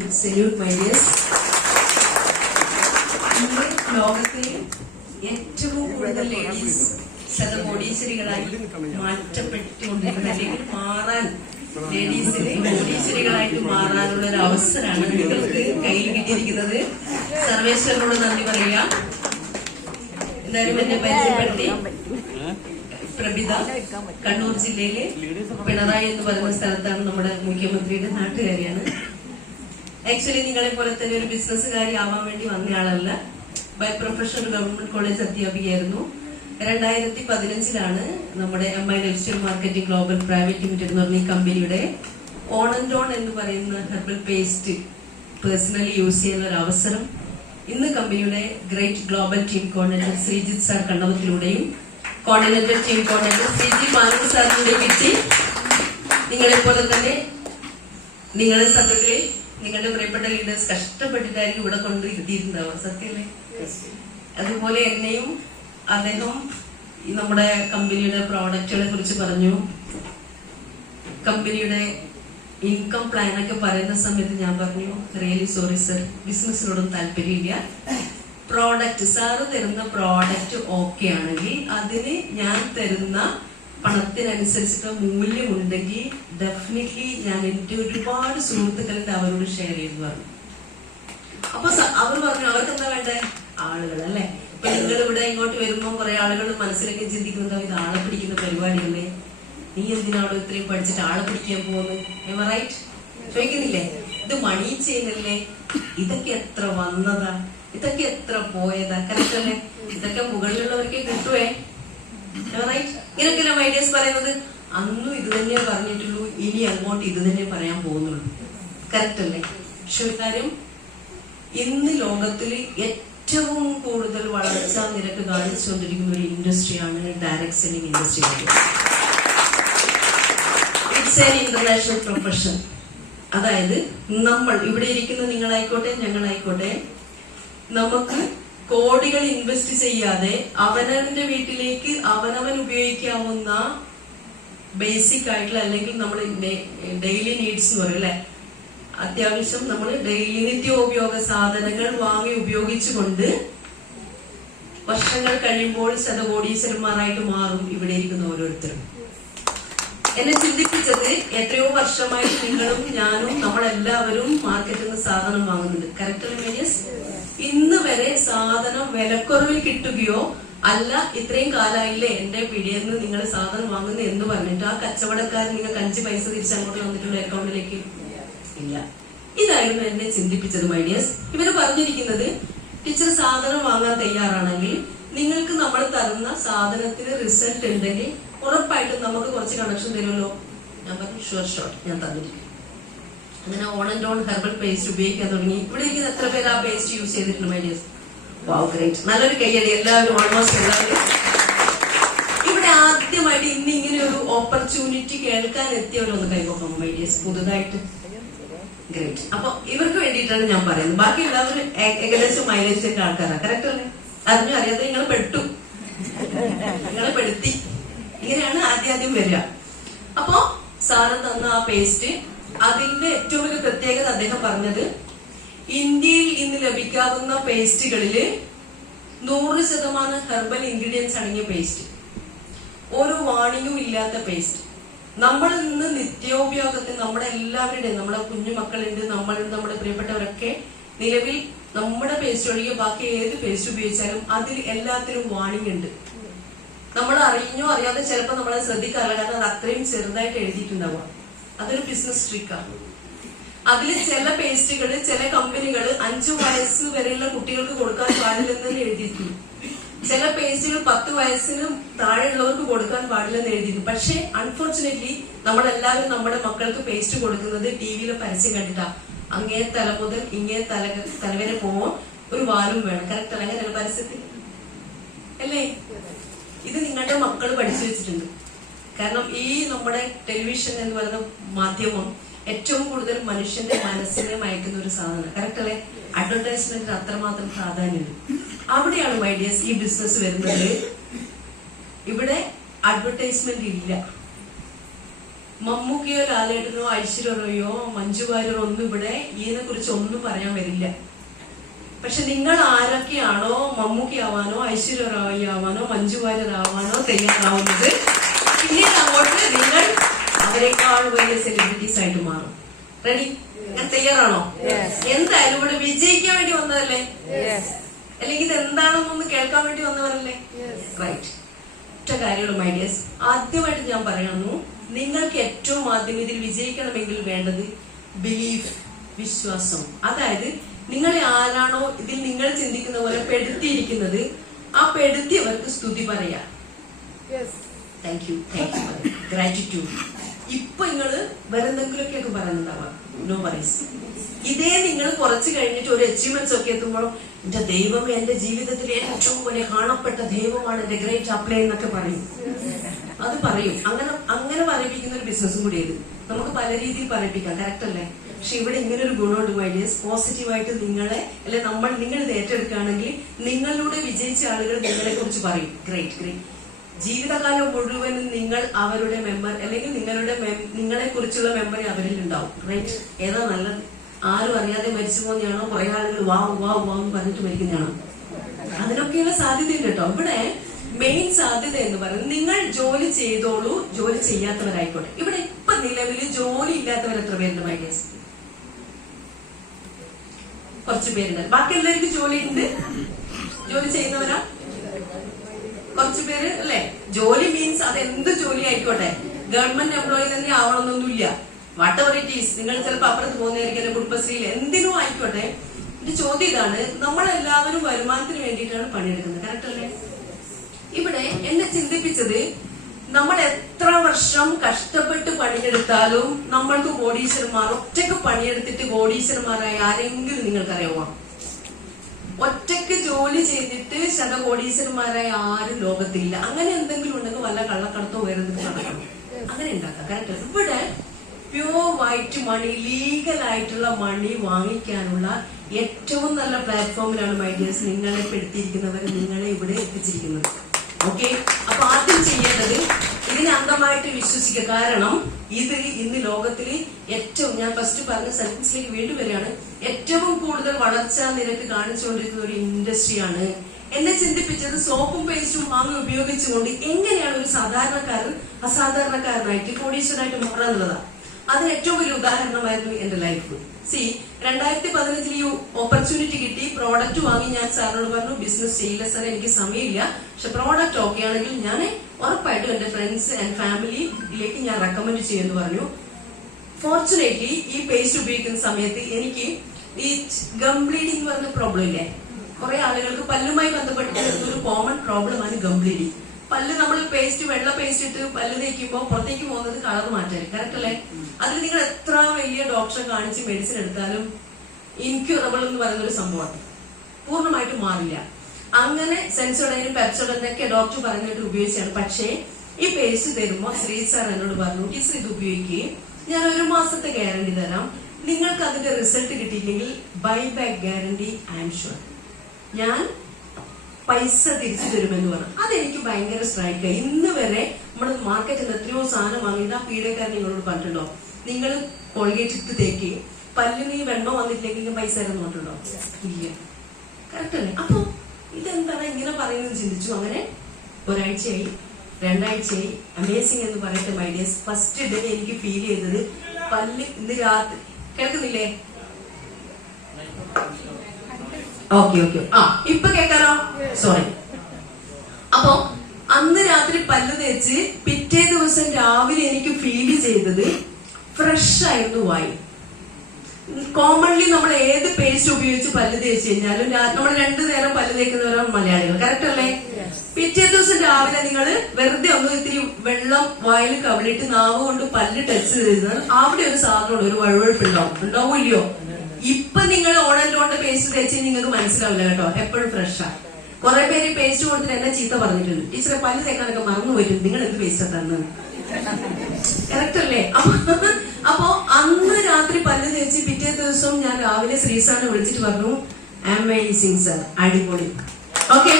Big salute, my dears. ഇന്ന് ലോകത്തിൽ ഏറ്റവും കൂടുതൽ ലേഡീസ് ശതകോടീശ്വരികളായി മാറ്റപ്പെട്ടുകൊണ്ടിരിക്കുന്നത് അല്ലെങ്കിൽ മാറാൻ ലേഡീസിന് കോടീശ്വരികളായിട്ട് മാറാനുള്ള ഒരു അവസരമാണ് നിങ്ങൾക്ക് കയ്യിൽ കിട്ടിയിരിക്കുന്നത്. സർവേശ്വരനോട് നന്ദി പറയുക. എന്തായാലും എന്നെ പരിചയപ്പെടുത്തി പ്രഭിത കണ്ണൂർ ജില്ലയിലെ പിണറായി എന്ന് പറയുന്ന സ്ഥലത്താണ് നമ്മുടെ മുഖ്യമന്ത്രിയുടെ നാട്ടുകാരിയാണ്. ആക്ച്വലി നിങ്ങളെ പോലെ തന്നെ ഒരു ബിസിനസ്സുകാരി ആവാൻ വേണ്ടി വന്നയാളല്ല. ബൈ പ്രൊഫഷൻ ഗവൺമെന്റ് കോളേജ് അധ്യാപികയായിരുന്നു. 2015 നമ്മുടെ MI lifestyle marketing global private limited എന്ന് പറഞ്ഞ ഈ കമ്പനിയുടെ ഓൺ ആൻഡ് ഓൺ എന്ന് പറയുന്ന ഹെർബൽ പേസ്റ്റ് പേഴ്സണലി യൂസ് ചെയ്യുന്ന ഒരു അവസരം ഇന്ന് കമ്പനിയുടെ great global team coordinator Sreejith sir കണ്ണവത്തിലൂടെയും coordinator team coordinator Sreeji Panoor സാറിലൂടെ കിട്ടി. നിങ്ങളെ പോലെ തന്നെ നിങ്ങളുടെ സഭകളിൽ നിങ്ങളുടെ പ്രിയപ്പെട്ട ലീഡേഴ്സ് കഷ്ടപ്പെട്ടിട്ടായിരിക്കും ഇവിടെ കൊണ്ട് ഇരുത്തിയിട്ടുണ്ടാവുക. സത്യല്ലേ? അതുപോലെ എന്നെയും അദ്ദേഹം നമ്മുടെ കമ്പനിയുടെ പ്രോഡക്റ്റുകളെ കുറിച്ച് പറഞ്ഞു. കമ്പനിയുടെ ഇൻകം പ്ലാൻ ഒക്കെ പറയുന്ന സമയത്ത് ഞാൻ പറഞ്ഞു, റിയലി സോറി സർ, ബിസിനസ്സിനോടും താല്പര്യമില്ല. പ്രോഡക്റ്റ് സാറ് തരുന്ന പ്രോഡക്റ്റ് ഓക്കെ ആണെങ്കിൽ അതിന് ഞാൻ തരുന്ന പണത്തിനനുസരിച്ചിട്ട് മൂല്യമുണ്ടെങ്കിൽ ഡെഫിനറ്റ്ലി ഞാൻ എന്റെ ഒരുപാട് സുഹൃത്തുക്കളുടെ അവരോട് ഷെയർ ചെയ്തു പറഞ്ഞു. അപ്പൊ അവർ പറഞ്ഞു അവർക്ക് എന്താ വേണ്ടേ? ആളുകൾ അല്ലെ. ഇപ്പൊ നിങ്ങൾ ഇവിടെ ഇങ്ങോട്ട് വരുമ്പോൾ കുറെ ആളുകൾ മനസ്സിലേക്ക് ചിന്തിക്കുന്നുണ്ടോ, ഇത് ആളെ പിടിക്കുന്ന പരിപാടിയല്ലേ, നീ എന്തിനാണോ ഇത്രയും പഠിച്ചിട്ട് ആളെ പിടിക്കാൻ പോകുന്നത്, റൈറ്റ്? ചോദിക്കുന്നില്ലേ? ഇത് മണി ചെയ്യുന്നില്ലേ? ഇതൊക്കെ എത്ര വന്നതാ, ഇതൊക്കെ എത്ര പോയതാ, കറക്റ്റ് അല്ലേ? ഇതൊക്കെ മുകളിലുള്ളവർക്കേ കിട്ടുവേ, റൈറ്റ്? ഇങ്ങനെയൊക്കെയല്ലേ ഐഡിയാസ് പറയുന്നത്. അന്നും ഇത് തന്നെ പറഞ്ഞിട്ടുള്ളൂ, ഇനി അങ്ങോട്ട് ഇത് തന്നെ പറയാൻ പോകുന്നുള്ളൂ. കറക്റ്റ് അല്ലേ? പക്ഷെ കാര്യം, ഇന്ന് ലോകത്തിൽ ഏറ്റവും കൂടുതൽ വളർച്ചാ നിരക്ക് കാണിച്ചുകൊണ്ടിരിക്കുന്ന ഒരു ഇൻഡസ്ട്രിയാണ് direct selling industry. It's an international profession. അതായത് നമ്മൾ ഇവിടെ ഇരിക്കുന്ന നിങ്ങളായിക്കോട്ടെ ഞങ്ങളായിക്കോട്ടെ, നമുക്ക് കോടികൾ ഇൻവെസ്റ്റ് ചെയ്യാതെ അവനവന്റെ വീട്ടിലേക്ക് അവനവൻ ഉപയോഗിക്കാവുന്ന ബേസിക് ആയിട്ടുള്ള അല്ലെങ്കിൽ നമ്മൾ ഡെയിലി നീഡ്സ് എന്ന് പറയും അല്ലെ, അത്യാവശ്യം നമ്മൾ ഡെയിലി നിത്യോപയോഗ സാധനങ്ങൾ വാങ്ങി ഉപയോഗിച്ചുകൊണ്ട് വർഷങ്ങൾ കഴിയുമ്പോൾ ശതകോടീശ്വരന്മാരായിട്ട് മാറും ഇവിടെ ഇരിക്കുന്ന ഓരോരുത്തരും. എന്നെ ചിന്തിപ്പിച്ചത്, എത്രയോ വർഷമായിട്ട് നിങ്ങളും ഞാനും നമ്മളെല്ലാവരും മാർക്കറ്റിൽ നിന്ന് സാധനം വാങ്ങുന്നുണ്ട്. കറക്റ്റ്? ഇന്ന് വരെ സാധനം വിലക്കുറവിൽ കിട്ടുകയോ അല്ല, ഇത്രയും കാലമായില്ലേ എന്റെ പിടിയിൽ നിന്ന് നിങ്ങൾ സാധനം വാങ്ങുന്നു എന്ന് പറഞ്ഞിട്ട് ആ കച്ചവടക്കാരൻ നിങ്ങൾക്ക് 5 പൈസ തിരിച്ചങ്ങോട്ട് വന്നിട്ടുള്ള അക്കൗണ്ടിലേക്ക് ഇല്ല. ഇതായിരുന്നു എന്നെ ചിന്തിപ്പിച്ചത് മൈഡിയേഴ്സ്. ഇവര് പറഞ്ഞിരിക്കുന്നത്, ടീച്ചർ സാധനം വാങ്ങാൻ തയ്യാറാണെങ്കിൽ നിങ്ങൾക്ക് നമ്മൾ തരുന്ന സാധനത്തിന് റിസൾട്ട് ഉണ്ടെങ്കിൽ ഉറപ്പായിട്ടും നമുക്ക് കുറച്ച് കണക്ഷൻ തരുമല്ലോ. ഞാൻ പറഞ്ഞു ഷുവർ ഷോട്ട്, ഞാൻ തന്നിരിക്കും. അങ്ങനെ on and on herbal paste ഉപയോഗിക്കാൻ തുടങ്ങി. ഇവിടെ ഇരിക്കുന്ന എത്ര പേര് ആ പേസ്റ്റ് യൂസ് ചെയ്തിട്ടുണ്ട് മൈഡിയേഴ്സ്? വാവ്, ഗ്രേറ്റ്. നല്ലൊരു കൈയടി എല്ലാവരും, ഓൾമോസ്റ്റ് എല്ലാവരും. ഇവിടെ ആദ്യമായിട്ട് ഇന്ന് ഇങ്ങനെ ഒരു ഓപ്പർച്യൂണിറ്റി കേൾക്കാൻ എത്തിയവരൊന്ന് കൈവക്കണം മൈഡിയേഴ്സ്, പുതുതായിട്ട്. ഗ്രേറ്റ്. അപ്പൊ ഇവർക്ക് വേണ്ടിയിട്ടാണ് ഞാൻ പറയുന്നത്. ബാക്കി എല്ലാവരും ഏകദേശം മൈലേജിന്റെ ആൾക്കാരാണ്. കറക്റ്റ് അല്ലേ? അറിഞ്ഞു അറിയാതെ നിങ്ങൾ പെട്ടു, നിങ്ങളെ പെടുത്തി. ഇങ്ങനെയാണ് ആദ്യം വരിക. അപ്പോ സാറ് തന്ന ആ പേസ്റ്റ്, അതിന്റെ ഏറ്റവും വലിയ പ്രത്യേകത അദ്ദേഹം പറഞ്ഞത്, ഇന്ത്യയിൽ ഇന്ന് ലഭിക്കാവുന്ന പേസ്റ്റുകളില് 100% ഹെർബൽ ഇൻഗ്രീഡിയൻസ് അടങ്ങിയ പേസ്റ്റ്, ഒരു വാണിംഗും ഇല്ലാത്ത പേസ്റ്റ്. നമ്മൾ ഇന്ന് നിത്യോപയോഗത്തിന് നമ്മുടെ എല്ലാവരുടെയും, നമ്മുടെ കുഞ്ഞുമക്കളുണ്ട്, നമ്മളുണ്ട്, നമ്മുടെ പ്രിയപ്പെട്ടവരൊക്കെ നിലവിൽ നമ്മുടെ പേസ്റ്റ് ഒഴികെ ബാക്കി ഏത് പേസ്റ്റ് ഉപയോഗിച്ചാലും അതിൽ എല്ലാത്തിനും വാണിംഗ് ഉണ്ട്. നമ്മൾ അറിഞ്ഞോ അറിയാതെ ചിലപ്പോൾ നമ്മളത് ശ്രദ്ധിക്കാറില്ല, കാരണം അത് അത്രയും ചെറുതായിട്ട് എഴുതിയിട്ടുണ്ടാവുക. അതൊരു ബിസിനസ് ട്രിക്കാണ്. അതിൽ ചില പേസ്റ്റുകൾ ചില കമ്പനികൾ 5 വയസ്സ് വരെയുള്ള കുട്ടികൾക്ക് കൊടുക്കാൻ പാടില്ലെന്ന് തന്നെ എഴുതിയിട്ടുണ്ട്. ചില പേസ്റ്റുകൾ 10 വയസ്സിന് താഴെയുള്ളവർക്ക് കൊടുക്കാൻ പാടില്ലെന്ന് എഴുതിയിരുന്നു. പക്ഷെ അൺഫോർച്ചുനേറ്റ്ലി നമ്മളെല്ലാവരും നമ്മുടെ മക്കൾക്ക് പേസ്റ്റ് കൊടുക്കുന്നത് ടിവിയിലെ പരസ്യം കണ്ടിട്ടാ. അങ്ങേ തല മുതൽ ഇങ്ങേ തല വരെ പോവാൻ ഒരു വാലും വേണം. കറക്റ്റ് അല്ല? അങ്ങനെ പരസ്യത്തിൽ അല്ലേ? ഇത് നിങ്ങളുടെ മക്കൾ പഠിച്ചു വെച്ചിട്ടുണ്ട്. കാരണം ഈ നമ്മുടെ ടെലിവിഷൻ എന്ന് പറയുന്ന മാധ്യമം ഏറ്റവും കൂടുതൽ മനുഷ്യന്റെ മനസ്സിനെ മയക്കുന്ന ഒരു സാധനം. കറക്റ്റ് അല്ലേ? അഡ്വർടൈസ്മെന്റിന് അത്രമാത്രം പ്രാധാന്യമുണ്ട്. അവിടെയാണ് മൈഡിയേഴ്സ് ഈ ബിസിനസ് വരുന്നത്. ഇവിടെ അഡ്വർടൈസ്മെന്റ് ഇല്ല. മമ്മൂക്കയോ ലാലേട്ടനോ ഐശ്വര്യ റോയോ മഞ്ജു വാര്യരോ ഒന്നും ഇവിടെ ഇതിനെ കുറിച്ച് ഒന്നും പറയാൻ വരില്ല. പക്ഷെ നിങ്ങൾ ആരൊക്കെയാണോ മമ്മൂക്കയാവാനോ ഐശ്വര്യ റോയ് ആവാനോ മഞ്ജു വാര്യർ ആവാനോ തയ്യാറാവുന്നത്, പിന്നീട് അങ്ങോട്ട് നിങ്ങൾ അവരെക്കാൾ വലിയ സെലിബ്രിറ്റീസ് ആയിട്ട് മാറും. റെഡി? ഞാൻ തയ്യാറാണോ? എന്തായാലും ഇവിടെ വിജയിക്കാൻ വേണ്ടി വന്നതല്ലേ, അല്ലെങ്കിൽ ഇത് എന്താണെന്നൊന്ന് കേൾക്കാൻ വേണ്ടി വന്നവരല്ലേ? റൈറ്റ്. ഒറ്റ കാര്യമുള്ള മൈ ഡിയേഴ്സ്, ആദ്യമായിട്ട് ഞാൻ പറയുന്നു, നിങ്ങൾക്ക് ഏറ്റവും ആദ്യം ഇതിൽ വിജയിക്കണമെങ്കിൽ വേണ്ടത് ബിലീഫ്, വിശ്വാസം. അതായത് നിങ്ങളെ ആരാണോ ഇതിൽ നിങ്ങൾ ചിന്തിക്കുന്ന പോലെ പെടുത്തിയിരിക്കുന്നത്, ആ പെടുത്തിയവർക്ക് സ്തുതി പറയാ. Thank you, gratitude. ഇപ്പൊ നിങ്ങള് വേറെന്തെങ്കിലുമൊക്കെ പറയുന്നുണ്ടാവാം, നോ വറീസ്. ഇതേ നിങ്ങൾ കുറച്ച് കഴിഞ്ഞിട്ട് ഒരു അച്ചീവ്മെന്റ്സ് ഒക്കെ എത്തുമ്പോഴും എന്റെ ദൈവം എന്റെ ജീവിതത്തിലെ ഏറ്റവും വലിയ കാണപ്പെട്ട ദൈവമാണ് എന്റെ ഗ്രേറ്റ് അപ്ലൈ എന്നൊക്കെ പറയും. അത് പറയും. അങ്ങനെ പറയിപ്പിക്കുന്ന ഒരു ബിസിനസ്സും കൂടി ഇത് നമുക്ക് പല രീതിയിൽ പറയിപ്പിക്കാം, കറക്റ്റ് അല്ലേ? പക്ഷെ ഇവിടെ ഇങ്ങനെ ഒരു ഗുണമുണ്ട് മൈഡിയേഴ്സ്. പോസിറ്റീവായിട്ട് നിങ്ങളെ അല്ലെ നിങ്ങൾ ഇത് ഏറ്റെടുക്കുകയാണെങ്കിൽ നിങ്ങളിലൂടെ വിജയിച്ച ആളുകൾ നിങ്ങളെ കുറിച്ച് പറയും, ഗ്രേറ്റ് ഗ്രേറ്റ്. ജീവിതകാലം മുഴുവനും നിങ്ങൾ അവരുടെ മെമ്പർ അല്ലെങ്കിൽ നിങ്ങളെ കുറിച്ചുള്ള മെമ്മറി അവരിൽ ഉണ്ടാവും. റൈറ്റ്? ഏതാ നല്ലത്? ആരും അറിയാതെ മരിച്ചു പോകുന്നതാണോ, കുറെ ആളുകൾ വാവ് വാവ് വാവ് പറഞ്ഞിട്ട് മരിക്കുന്നതാണോ? അതിനൊക്കെയുള്ള സാധ്യതയുണ്ട് കേട്ടോ. ഇവിടെ മെയിൻ സാധ്യത എന്ന് പറയുന്നത് നിങ്ങൾ ജോലി ചെയ്തോളൂ, ജോലി ചെയ്യാത്തവരായിക്കോട്ടെ. ഇവിടെ ഇപ്പൊ നിലവിൽ ജോലി ഇല്ലാത്തവർ എത്ര പേരുണ്ട് മൈഡിയേഴ്സ്? കുറച്ചു പേരുണ്ട്. ബാക്കി എല്ലാവർക്കും ജോലി ഉണ്ട്. ജോലി ചെയ്യുന്നവരാ കുറച്ചു പേര് അല്ലെ? ജോലി മീൻസ് അത് എന്ത് ജോലി ആയിക്കോട്ടെ, ഗവൺമെന്റ് എംപ്ലോയി തന്നെ ആവണമെന്നൊന്നുമില്ല. Whatever it is. നിങ്ങൾ ചിലപ്പോൾ അപ്പുറത്ത് പോകുന്നതായിരിക്കും, കുടുംബശ്രീയിൽ എന്തിനും ആയിക്കോട്ടെ. എന്റെ ചോദ്യം ഇതാണ്, നമ്മളെല്ലാവരും വരുമാനത്തിന് വേണ്ടിയിട്ടാണ് പണിയെടുക്കുന്നത്, കറക്റ്റ് അല്ലേ? ഇവിടെ എന്നെ ചിന്തിപ്പിച്ചത്, നമ്മൾ എത്ര വർഷം കഷ്ടപ്പെട്ട് പണിയെടുത്താലും നമ്മൾക്ക് കോടീശ്വരന്മാർ, ഒറ്റക്ക് പണിയെടുത്തിട്ട് കോടീശ്വരന്മാരായ ആരെങ്കിലും നിങ്ങൾക്കറിയാമോ? ഒറ്റക്ക് ജോലി ചെയ്തിട്ട് ശതകോടീശ്വരന്മാരായ ആരും ലോകത്തില്ല. അങ്ങനെ എന്തെങ്കിലും ഉണ്ടെങ്കിൽ വല്ല കള്ളക്കടത്തോ വേറെ എന്തെങ്കിലും നടക്കണം, അങ്ങനെ ഉണ്ടാക്കാം, കറക്റ്റ്. ഇവിടെ പ്യൂർ വൈറ്റ് മണി, ലീഗലായിട്ടുള്ള മണി വാങ്ങിക്കാനുള്ള ഏറ്റവും നല്ല പ്ലാറ്റ്ഫോമിലാണ് മൈഡിയേഴ്സ് നിങ്ങളെ പെടുത്തിയിരിക്കുന്നവർ നിങ്ങളെ ഇവിടെ എത്തിച്ചിരിക്കുന്നത്. ഓക്കെ? അപ്പൊ ആദ്യം ചെയ്യേണ്ടത് ഇതിനെ അന്ധമായിട്ട് വിശ്വസിക്കുക. കാരണം ഇത് ഇന്ന് ലോകത്തില് ഏറ്റവും, ഞാൻ ഫസ്റ്റ് പറഞ്ഞ സെന്റൻസിലേക്ക് വീണ്ടും വരികയാണ്, ഏറ്റവും കൂടുതൽ വളർച്ചാ നിരക്ക് കാണിച്ചുകൊണ്ടിരിക്കുന്ന ഒരു ഇൻഡസ്ട്രിയാണ്. എന്നെ ചിന്തിപ്പിച്ചത് സോപ്പും പേസ്റ്റും വാങ്ങി ഉപയോഗിച്ചുകൊണ്ട് എങ്ങനെയാണ് ഒരു സാധാരണക്കാരൻ അസാധാരണക്കാരനായിട്ട് കോടീശ്വരനായിട്ട് മാറാന്നുള്ളതാണ്. അതിന് ഏറ്റവും വലിയ ഉദാഹരണമായിരുന്നു എന്റെ ലൈഫ്. 2015 ഈ ഓപ്പർച്യൂണിറ്റി കിട്ടി. പ്രോഡക്റ്റ് വാങ്ങി ഞാൻ സാറിനോട് പറഞ്ഞു, ബിസിനസ് ചെയ്യില്ല സാർ, എനിക്ക് സമയമില്ല, പക്ഷെ പ്രോഡക്റ്റ് ഓക്കെ ആണെങ്കിൽ ഞാൻ ഉറപ്പായിട്ടും എന്റെ ഫ്രണ്ട്സ് ആൻഡ് ഫാമിലിയിലേക്ക് ഞാൻ റെക്കമെൻഡ് ചെയ്യുമെന്ന് പറഞ്ഞു. ഫോർച്ചുനേറ്റ്ലി ഈ പേസ്റ്റ് ഉപയോഗിക്കുന്ന സമയത്ത് എനിക്ക് ഈ ഗം ബ്ലീഡിംഗ് പറഞ്ഞ പ്രോബ്ലം ഇല്ലേ, കുറെ ആളുകൾക്ക് പല്ലുമായി ബന്ധപ്പെട്ട് ഒരു കോമൺ പ്രോബ്ലമാണ് ഗം ബ്ലീഡിംഗ്. പല്ല് നമ്മൾ പേസ്റ്റ്, വെള്ള പേസ്റ്റ് ഇട്ട് പല്ല് തേക്കുമ്പോൾ പുറത്തേക്ക് പോകുന്നത് കളർ മാറ്റാൻ, കറക്റ്റ് അല്ലേ? അതിൽ നിങ്ങൾ എത്ര വലിയ ഡോക്ടറെ കാണിച്ച് മെഡിസിൻ എടുത്താലും ഇൻക്യൂറബിൾ എന്ന് പറയുന്ന ഒരു സംഭവമാണ്, പൂർണ്ണമായിട്ട് മാറില്ല. അങ്ങനെ സെൻസോഡൈനും പെപ്സോഡൈനൊക്കെ ഡോക്ടർ പറഞ്ഞിട്ട് ഉപയോഗിച്ചാണ്. പക്ഷേ ഈ പേസ്റ്റ് തരുമ്പോൾ ശ്രീ സാർ എന്നോട് പറഞ്ഞു, ടീച്ചർ ഇത് ഉപയോഗിക്കുകയും ഞാൻ 1 മാസത്തെ ഗ്യാരണ്ടി തരാം, നിങ്ങൾക്ക് അതിന്റെ റിസൾട്ട് കിട്ടിയില്ലെങ്കിൽ buy back guarantee I am sure, ഞാൻ പൈസ തിരിച്ചു തരുമെന്ന് പറഞ്ഞു. അതെനിക്ക് ഭയങ്കര സ്ട്രൈക്കായി. ഇന്ന് വരെ നമ്മുടെ മാർക്കറ്റിൽ എത്രയോ സാധനം വാങ്ങിയിട്ട് ആ പീഡക്കാരൻ നിങ്ങളോട് പറഞ്ഞിട്ടുണ്ടോ, നിങ്ങൾ കോൾഗേറ്റ് ഇട്ട് തേക്ക്, പല്ലിന് ഈ വെണ്ണോ വന്നിട്ടില്ലെങ്കിൽ പൈസ തരുന്ന പറഞ്ഞിട്ടുണ്ടോ? ഇല്ല, കറക്റ്റ് അല്ലേ? അപ്പൊ ഇതെന്താണ് ഇങ്ങനെ പറയുന്നത് ചിന്തിച്ചു. അങ്ങനെ ഒരാഴ്ചയായി, 2 ആഴ്ചയായി. അമേസിംഗ് എന്ന് പറയട്ടെ മൈഡിയേഴ്സ്. ഫസ്റ്റ് ഡേ എനിക്ക് ഫീൽ ചെയ്തത് പല്ല് ഇന്ന് രാത്രി കേൾക്കുന്നില്ലേ? ഓക്കെ ഓക്കെ, ആ ഇപ്പൊ കേൾക്കാലോ, സോറി. അപ്പൊ അന്ന് രാത്രി പല്ല് തേച്ച് പിറ്റേ ദിവസം രാവിലെ എനിക്ക് ഫീൽ ചെയ്തത് ഫ്രഷ് ആയിരുന്നു വായി. കോമൺലി നമ്മൾ ഏത് പേസ്റ്റ് ഉപയോഗിച്ച് പല്ല് തേച്ച് കഴിഞ്ഞാലും നമ്മൾ 2 നേരം പല്ല് തേക്കുന്നവരാണ് മലയാളികൾ, കറക്റ്റ് അല്ലേ? പിറ്റേ ദിവസം രാവിലെ നിങ്ങൾ വെറുതെ ഒന്ന് ഇത്തിരി വെള്ളം വായിൽ കവിളിട്ട് നാവ് കൊണ്ട് പല്ല് ടച്ച് ചെയ്താൽ അവിടെ ഒരു സാധനമുണ്ട്, ഒരു വഴുവഴുപ്പുണ്ടാവും, ഉണ്ടാവും ഇല്ലയോ? ഇപ്പൊ നിങ്ങൾ ഓൺ ആൻഡ് ഓൺ പേസ്റ്റ് തേച്ച് നിങ്ങൾക്ക് മനസ്സിലാവില്ല കേട്ടോ, എപ്പോഴും ഫ്രഷാ. കുറെ പേര് പേസ്റ്റ് കൊടുത്തിട്ട് എന്നെ ചീത്ത പറഞ്ഞിട്ടുണ്ട്, ടീച്ചറെ പല്ല് തേക്കാനൊക്കെ മറന്നു പോയിട്ടുണ്ട്, നിങ്ങൾ എന്ത് പേസ്റ്റ് തന്നത്, കറക്റ്റ് അല്ലേ? അപ്പൊ അന്ന് രാത്രി പല്ല് തേച്ച് പിറ്റേ ദിവസം ഞാൻ രാവിലെ ശ്രീസാറിനെ വിളിച്ചിട്ട് പറഞ്ഞു, അമേസിംഗ് സർ, അടിപൊളി. ഓക്കെ,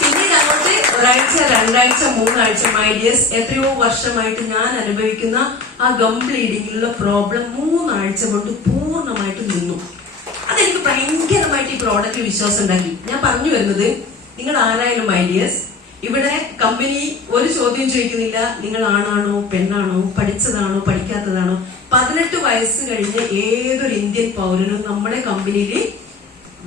പിന്നീട് അങ്ങോട്ട് ഒരാഴ്ച, 2 ആഴ്ച, 3 ആഴ്ച, മൈ ഡിയേഴ്സ്, എത്രയോ വർഷമായിട്ട് ഞാൻ അനുഭവിക്കുന്ന ആ ഗം ബ്ലീഡിങ്ങിലുള്ള പ്രോബ്ലം 3 ആഴ്ച കൊണ്ട് പൂർണ്ണമായിട്ട് നിന്നു. അതെനിക്ക് ഭയങ്കരമായിട്ട് ഈ പ്രോഡക്റ്റ് വിശ്വാസം ഉണ്ടാക്കി. ഞാൻ പറഞ്ഞു വരുന്നത്, നിങ്ങൾ ആരായാലും മൈ ഡിയേഴ്സ്, ഇവിടെ കമ്പനി ഒരു ചോദ്യം ചോദിക്കുന്നില്ല. നിങ്ങൾ ആണാണോ പെണ്ണാണോ, പഠിച്ചതാണോ പഠിക്കാത്തതാണോ. 18 വയസ്സ് കഴിഞ്ഞ ഏതൊരു ഇന്ത്യൻ പൗരനും നമ്മുടെ കമ്പനിയിൽ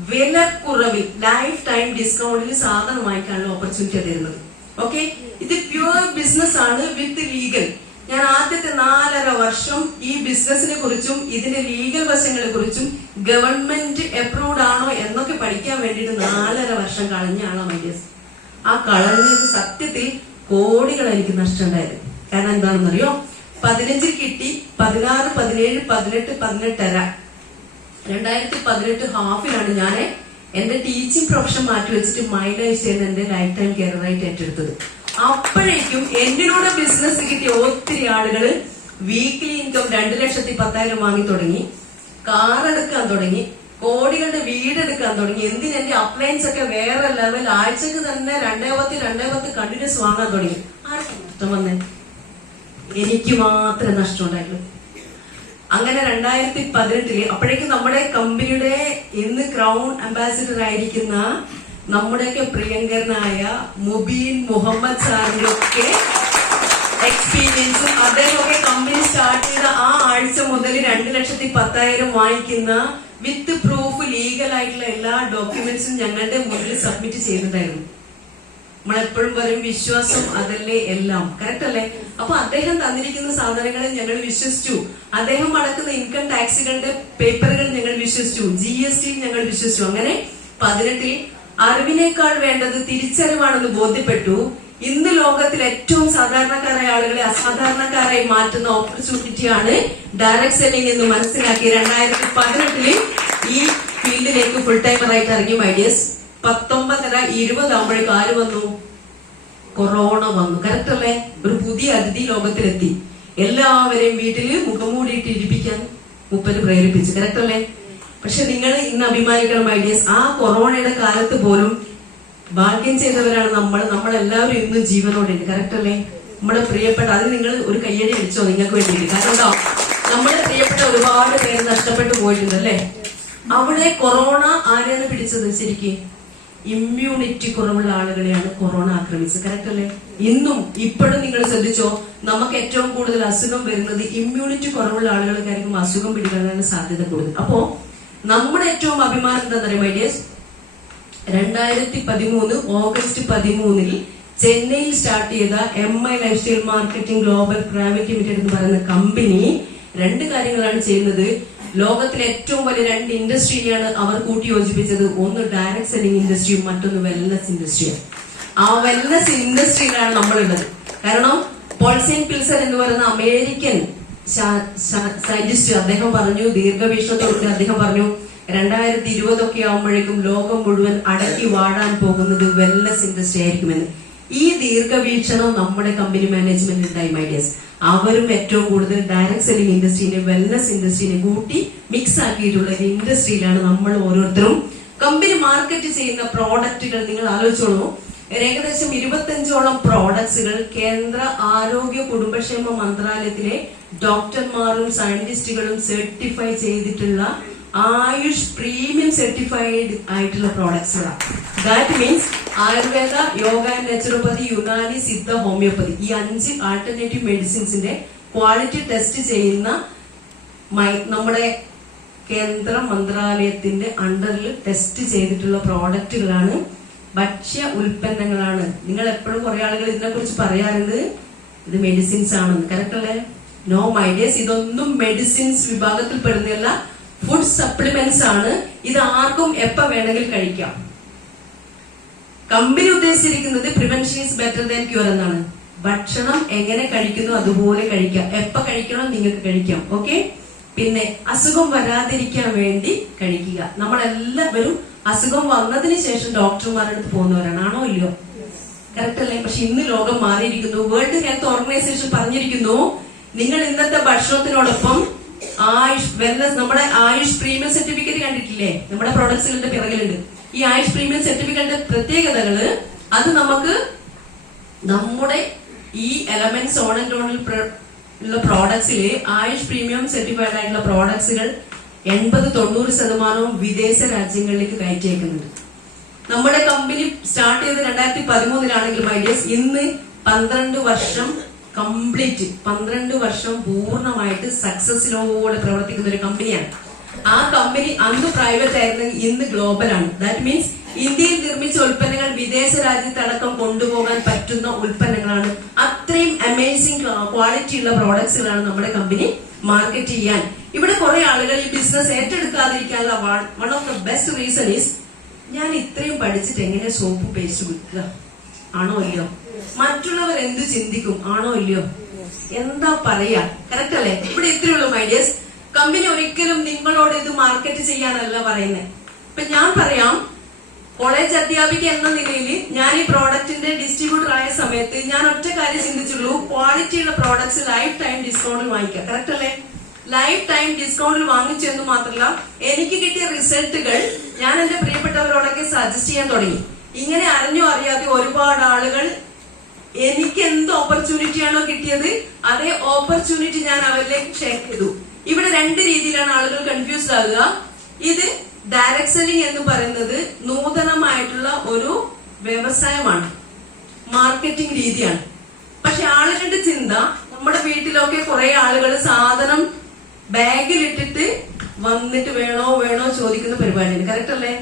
വിലക്കുറവിൽ ലൈഫ് ടൈം ഡിസ്കൗണ്ടിൽ സാധനം വാങ്ങിക്കാനുള്ള ഓപ്പർച്യൂണിറ്റി തരുന്നത്. ഓക്കെ, ഇത് പ്യുവർ ബിസിനസ് ആണ് വിത്ത് ലീഗൽ. ഞാൻ ആദ്യത്തെ 4.5 വർഷം ഈ ബിസിനസിനെ കുറിച്ചും ഇതിന്റെ ലീഗൽ വശങ്ങളെ കുറിച്ചും ഗവൺമെന്റ് അപ്രൂവ്ഡ് ആണോ എന്നൊക്കെ പഠിക്കാൻ വേണ്ടിയിട്ട് 4.5 വർഷം കളഞ്ഞ ആളാണ് ഐഡിയസ്. ആ കളഞ്ഞത് സത്യത്തിൽ കോടികൾ എനിക്ക് നഷ്ടമുണ്ടായത്. കാരണം എന്താണെന്നറിയോ, 15 കിട്ടി, 16, 17, 18, 18.5. 2018 ഹാഫിലാണ് ഞാൻ എന്റെ ടീച്ചിങ് പ്രൊഫഷൻ മാറ്റിവെച്ചിട്ട് മൈ ലൈഫ് സ്റ്റൈൽ എന്റെ ലൈഫ് ടൈം കെയറായിട്ട് ഏറ്റെടുത്തത്. അപ്പോഴേക്കും എന്നിലൂടെ ബിസിനസ് കിട്ടിയ ഒത്തിരി ആളുകള് വീക്ക്ലി ഇൻകം 2,10,000 വാങ്ങി തുടങ്ങി, കാർ എടുക്കാൻ തുടങ്ങി, കോടികളുടെ വീടെടുക്കാൻ തുടങ്ങി. എന്തിനെന്റെ അപ്ലയൻസ് ഒക്കെ വേറെ ലെവൽ, ആഴ്ചക്ക് തന്നെ 210 കണ്ടിന്യൂസ് വാങ്ങാൻ തുടങ്ങി. ആർക്കും നഷ്ടം വന്നേ? എനിക്ക് മാത്രമേ നഷ്ടം ഉണ്ടായിട്ടുള്ളൂ. അങ്ങനെ 2018 അപ്പോഴേക്കും നമ്മുടെ കമ്പനിയുടെ ഇന്ന് ക്രൗൺ അംബാസിഡർ ആയിരിക്കുന്ന നമ്മുടെയൊക്കെ പ്രിയങ്കരനായ മുബീൻ മുഹമ്മദ് സാറിന്റെ ഒക്കെ എക്സ്പീരിയൻസും അദ്ദേഹമൊക്കെ കമ്പനി സ്റ്റാർട്ട് ചെയ്ത ആ ആഴ്ച മുതൽ 2,10,000 വാങ്ങിക്കുന്ന വിത്ത് പ്രൂഫ് ലീഗൽ ആയിട്ടുള്ള എല്ലാ ഡോക്യുമെന്റ്സും ഞങ്ങളുടെ മുന്നിൽ സബ്മിറ്റ് ചെയ്തതായിരുന്നു. നമ്മളെപ്പോഴും പറയും വിശ്വാസം അതല്ലേ എല്ലാം, കറക്റ്റ് അല്ലേ? അപ്പൊ അദ്ദേഹം തന്നിരിക്കുന്ന സാധനങ്ങളിൽ ഞങ്ങൾ വിശ്വസിച്ചു. അദ്ദേഹം അടക്കുന്ന ഇൻകം ടാക്സുകളുടെ പേപ്പറുകൾ ഞങ്ങൾ വിശ്വസിച്ചു. GST ഞങ്ങൾ വിശ്വസിച്ചു. അങ്ങനെ 18 അറിവിനേക്കാൾ വേണ്ടത് തിരിച്ചറിവാണെന്ന് ബോധ്യപ്പെട്ടു. ഇന്ന് ലോകത്തിൽ ഏറ്റവും സാധാരണക്കാരായ ആളുകളെ അസാധാരണക്കാരായി മാറ്റുന്ന ഓപ്പർച്യൂണിറ്റിയാണ് ഡയറക്ട് സെല്ലിംഗ് എന്ന് മനസ്സിലാക്കി 2018 ഈ ഫീൽഡിലേക്ക് ഫുൾ ടൈമറായിട്ട് ഇറങ്ങി ഐഡിയസ്. 19.5, 20 ആകുമ്പോഴേക്കും ആര് വന്നു? കൊറോണ വന്നു. കറക്റ്റ് അല്ലേ? ഒരു പുതിയ അതിഥി ലോകത്തിലെത്തി. എല്ലാവരെയും വീട്ടില് മുഖംമൂടിയിട്ട് ഇരിപ്പിക്കാൻ മൂപ്പര് പ്രേരിപ്പിച്ചു. കറക്റ്റ് അല്ലേ? പക്ഷെ നിങ്ങൾ ഇന്ന് അഭിമാനിക്കണം ഐഡിയസ്, ആ കൊറോണയുടെ കാലത്ത് പോലും ഭാഗ്യം ചെയ്തവരാണ് നമ്മളെല്ലാവരും ഇന്നും ജീവനോടുണ്ട്. കറക്റ്റ് അല്ലേ? നമ്മുടെ പ്രിയപ്പെട്ട, അത് നിങ്ങൾ ഒരു കയ്യടി അടിച്ചോ നിങ്ങൾക്ക് വേണ്ടിയിട്ട്. കാരണം എന്താ, നമ്മുടെ പ്രിയപ്പെട്ട ഒരുപാട് പേര് നഷ്ടപ്പെട്ടു പോയിട്ടുണ്ട് അല്ലേ? അവിടെ കൊറോണ ആരെയാണ് പിടിച്ചത്? ശരിക്കും ഇമ്മ്യൂണിറ്റി കുറവുള്ള ആളുകളെയാണ് കൊറോണ ആക്രമിച്ചത്. കറക്റ്റ് അല്ലേ? ഇന്നും ഇപ്പോഴും നിങ്ങൾ ശ്രദ്ധിച്ചോ, നമുക്ക് ഏറ്റവും കൂടുതൽ അസുഖം വരുന്നത് ഇമ്മ്യൂണിറ്റി കുറവുള്ള ആളുകൾക്കായിരിക്കും അസുഖം പിടിക്കാനാണ് സാധ്യത കൂടുതൽ. അപ്പോ നമ്മുടെ ഏറ്റവും അഭിമാനം എന്താ പറയുക ഐഡിയസ്, 2013 ഓഗസ്റ്റ് 13 ചെന്നൈയിൽ സ്റ്റാർട്ട് ചെയ്ത MI life style marketing global private limited എന്ന് പറയുന്ന കമ്പനി 2 കാര്യങ്ങളാണ് ചെയ്യുന്നത്. ലോകത്തിലെ ഏറ്റവും വലിയ 2 ഇൻഡസ്ട്രിയാണ് അവർ കൂട്ടിയോജിപ്പിച്ചത്. ഒന്ന് ഡയറക്ട് സെല്ലിംഗ് ഇൻഡസ്ട്രിയും മറ്റൊന്ന് വെൽനസ് ഇൻഡസ്ട്രിയും. ആ വെൽനസ് ഇൻഡസ്ട്രിയിലാണ് നമ്മളുള്ളത്. കാരണം പോൾസൈൻ പിൽസൺ എന്ന് പറയുന്ന അമേരിക്കൻ സയന്റിസ്റ്റ് അദ്ദേഹം പറഞ്ഞു, ദീർഘവീക്ഷണത്തോടെ അദ്ദേഹം പറഞ്ഞു, 2020 ഒക്കെ ആവുമ്പോഴേക്കും ലോകം മുഴുവൻ അടക്കി വാഴാൻ പോകുന്നത് വെൽനസ് ഇൻഡസ്ട്രി ആയിരിക്കുമെന്ന്. ഈ ദീർഘവീക്ഷണം നമ്മുടെ കമ്പനി മാനേജ്മെന്റ് ഉണ്ടായി ഐഡിയസ്. അവരും ഏറ്റവും കൂടുതൽ ഡയറക്ട് സെല്ലിംഗ് ഇൻഡസ്ട്രീനെ വെൽനസ് ഇൻഡസ്ട്രീനെ കൂട്ടി മിക്സ് ആക്കിയിട്ടുള്ള ഒരു ഇൻഡസ്ട്രിയിലാണ് നമ്മൾ ഓരോരുത്തരും. കമ്പനി മാർക്കറ്റ് ചെയ്യുന്ന പ്രോഡക്റ്റുകൾ നിങ്ങൾ ആലോചിച്ചോളൂ. ഏകദേശം 25ഓളം പ്രോഡക്ട്സുകൾ കേന്ദ്ര ആരോഗ്യ കുടുംബക്ഷേമ മന്ത്രാലയത്തിലെ ഡോക്ടർമാരും സയന്റിസ്റ്റുകളും സർട്ടിഫൈ ചെയ്തിട്ടുള്ള ആയുഷ് പ്രീമിയം സർട്ടിഫൈഡ് ആയിട്ടുള്ള പ്രോഡക്ട്സുകളാണ്. That means Ayurveda, yoga and naturopathy, Unani, Siddha, homeopathy ഈ 5 ആൾട്ടർനേറ്റീവ് മെഡിസിൻസിന്റെ ക്വാളിറ്റി ടെസ്റ്റ് ചെയ്യുന്ന നമ്മുടെ കേന്ദ്ര മന്ത്രാലയത്തിന്റെ അണ്ടറിൽ ടെസ്റ്റ് ചെയ്തിട്ടുള്ള പ്രോഡക്റ്റുകളാണ്, ഭക്ഷ്യ ഉൽപ്പന്നങ്ങളാണ്. നിങ്ങൾ എപ്പോഴും കുറെ ആളുകൾ ഇതിനെ കുറിച്ച് പറയാറുണ്ട് ഇത് മെഡിസിൻസ് ആണെന്ന്. കറക്റ്റ് അല്ലേ? നോ മൈ ഡിയേഴ്സ്, ഇതൊന്നും മെഡിസിൻസ് വിഭാഗത്തിൽ പെടുന്നതല്ല, ഫുഡ് സപ്ലിമെന്റ്സ് ആണ്. ഇത് ആർക്കും എപ്പോ വേണമെങ്കിലും കഴിക്കാം. കമ്പനി ഉദ്ദേശിച്ചിരിക്കുന്നത് prevention is better than cure എന്നാണ്. ഭക്ഷണം എങ്ങനെ കഴിക്കുന്നു അതുപോലെ കഴിക്കാം. എപ്പോ കഴിക്കണം നിങ്ങൾക്ക് കഴിക്കാം. ഓക്കെ, പിന്നെ അസുഖം വരാതിരിക്കാൻ വേണ്ടി കഴിക്കുക. നമ്മളെല്ലാവരും അസുഖം വന്നതിന് ശേഷം ഡോക്ടർമാരുടെ അടുത്ത് പോകുന്നവരാണ്, ആണോ ഇല്ലയോ? കറക്റ്റ് അല്ലേ? പക്ഷെ ഇന്ന് ലോകം മാറിയിരിക്കുന്നു. വേൾഡ് ഹെൽത്ത് ഓർഗനൈസേഷൻ പറഞ്ഞിരിക്കുന്നു, നിങ്ങൾ ഇന്നത്തെ ഭക്ഷണത്തിനോടൊപ്പം ആയുഷ് വെൽനസ്, നമ്മുടെ ആയുഷ് പ്രീമിയം സർട്ടിഫിക്കറ്റ് കണ്ടിട്ടില്ലേ? നമ്മുടെ പ്രൊഡക്ട്സുകളുടെ പിറകിലുണ്ട്. ഈ ആയുഷ് പ്രീമിയം സർട്ടിഫിക്കറ്റിന്റെ പ്രത്യേകതകള്, അത് നമുക്ക് നമ്മുടെ ഈ എലമെന്റ്സ് ഓൺ ആൻഡ് ഓണിൽ ഉള്ള പ്രോഡക്ട്സില് ആയുഷ് പ്രീമിയം സർട്ടിഫൈഡ് ആയിട്ടുള്ള പ്രോഡക്ട്സുകൾ 80-90% വിദേശ രാജ്യങ്ങളിലേക്ക് കയറ്റിയേക്കുന്നുണ്ട്. നമ്മുടെ കമ്പനി സ്റ്റാർട്ട് ചെയ്ത് 2013 മൈ ഡിയേഴ്സ്, ഇന്ന് 12 വർഷം കംപ്ലീറ്റ് 12 വർഷം പൂർണ്ണമായിട്ട് സക്സസിലോടെ പ്രവർത്തിക്കുന്ന ഒരു കമ്പനിയാണ്. ആ കമ്പനി അന്ന് പ്രൈവറ്റ് ആയിരുന്നു, ഇന്ന് ഗ്ലോബൽ ആണ്. ദാറ്റ് മീൻസ് ഇന്ത്യയിൽ നിർമ്മിച്ച ഉൽപ്പന്നങ്ങൾ വിദേശ രാജ്യത്തടക്കം കൊണ്ടുപോകാൻ പറ്റുന്ന ഉൽപ്പന്നങ്ങളാണ്. അത്രയും അമേസിംഗ് ക്വാളിറ്റി ഉള്ള പ്രോഡക്ട്സുകളാണ് നമ്മുടെ കമ്പനി മാർക്കറ്റ് ചെയ്യാൻ. ഇവിടെ കുറെ ആളുകൾ ഈ ബിസിനസ് ഏറ്റെടുക്കാതിരിക്കാനുള്ള one of the best reason is, ഞാൻ ഇത്രയും പഠിച്ചിട്ട് എങ്ങനെ സോപ്പ് പേസ്റ്റ് വിൽക്കുക, ആണോ ഇല്ലയോ? മറ്റുള്ളവർ എന്ത് ചിന്തിക്കും, ആണോ ഇല്ലയോ? എന്താ പറയാ, കറക്റ്റ് അല്ലേ? ഇവിടെ ഇത്രയുള്ളൂ മൈ ഡിയേഴ്സ്. കമ്പനി ഒരിക്കലും നിങ്ങളോട് ഇത് മാർക്കറ്റ് ചെയ്യാനല്ല പറയുന്നത്. ഇപ്പൊ ഞാൻ പറയാം, കോളേജ് അധ്യാപിക എന്ന നിലയിൽ ഞാൻ ഈ പ്രോഡക്റ്റിന്റെ ഡിസ്ട്രിബ്യൂട്ടർ ആയ സമയത്ത് ഞാൻ ഒറ്റ കാര്യം ചിന്തിച്ചുള്ളൂ, ക്വാളിറ്റിയുള്ള പ്രോഡക്ട്സ് ലൈഫ് ടൈം ഡിസ്കൗണ്ടിൽ വാങ്ങിക്കുക. കറക്റ്റ് അല്ലേ? ലൈഫ് ടൈം ഡിസ്കൗണ്ടിൽ വാങ്ങിച്ചു എന്ന് മാത്രമല്ല, എനിക്ക് കിട്ടിയ റിസൾട്ടുകൾ ഞാൻ എന്റെ പ്രിയപ്പെട്ടവരോടൊക്കെ സജസ്റ്റ് ചെയ്യാൻ തുടങ്ങി. ഇങ്ങനെ അറിഞ്ഞോ അറിയാതെ ഒരുപാട് ആളുകൾ എനിക്ക് എന്ത് ഓപ്പർച്യൂണിറ്റിയാണോ കിട്ടിയത് അതേ ഓപ്പർച്യൂണിറ്റി ഞാൻ അവരിലേക്ക് ഷെയർ ചെയ്തു. ഇവിടെ 2 രീതിയിലാണ് ആളുകൾ കൺഫ്യൂസ്ഡ് ആകുക. ഇത് ഡയറക്ട് സെല്ലിംഗ് എന്ന് പറയുന്നത് നൂതനമായിട്ടുള്ള ഒരു വ്യവസായമാണ്, മാർക്കറ്റിംഗ് രീതിയാണ്. പക്ഷെ ആളുകളുടെ ചിന്ത, നമ്മുടെ വീട്ടിലൊക്കെ കുറെ ആളുകൾ സാധനം ബാഗിലിട്ടിട്ട് വന്നിട്ട് വേണോ ചോദിക്കുന്ന പരിപാടിയാണ്. കറക്റ്റ് അല്ലേ?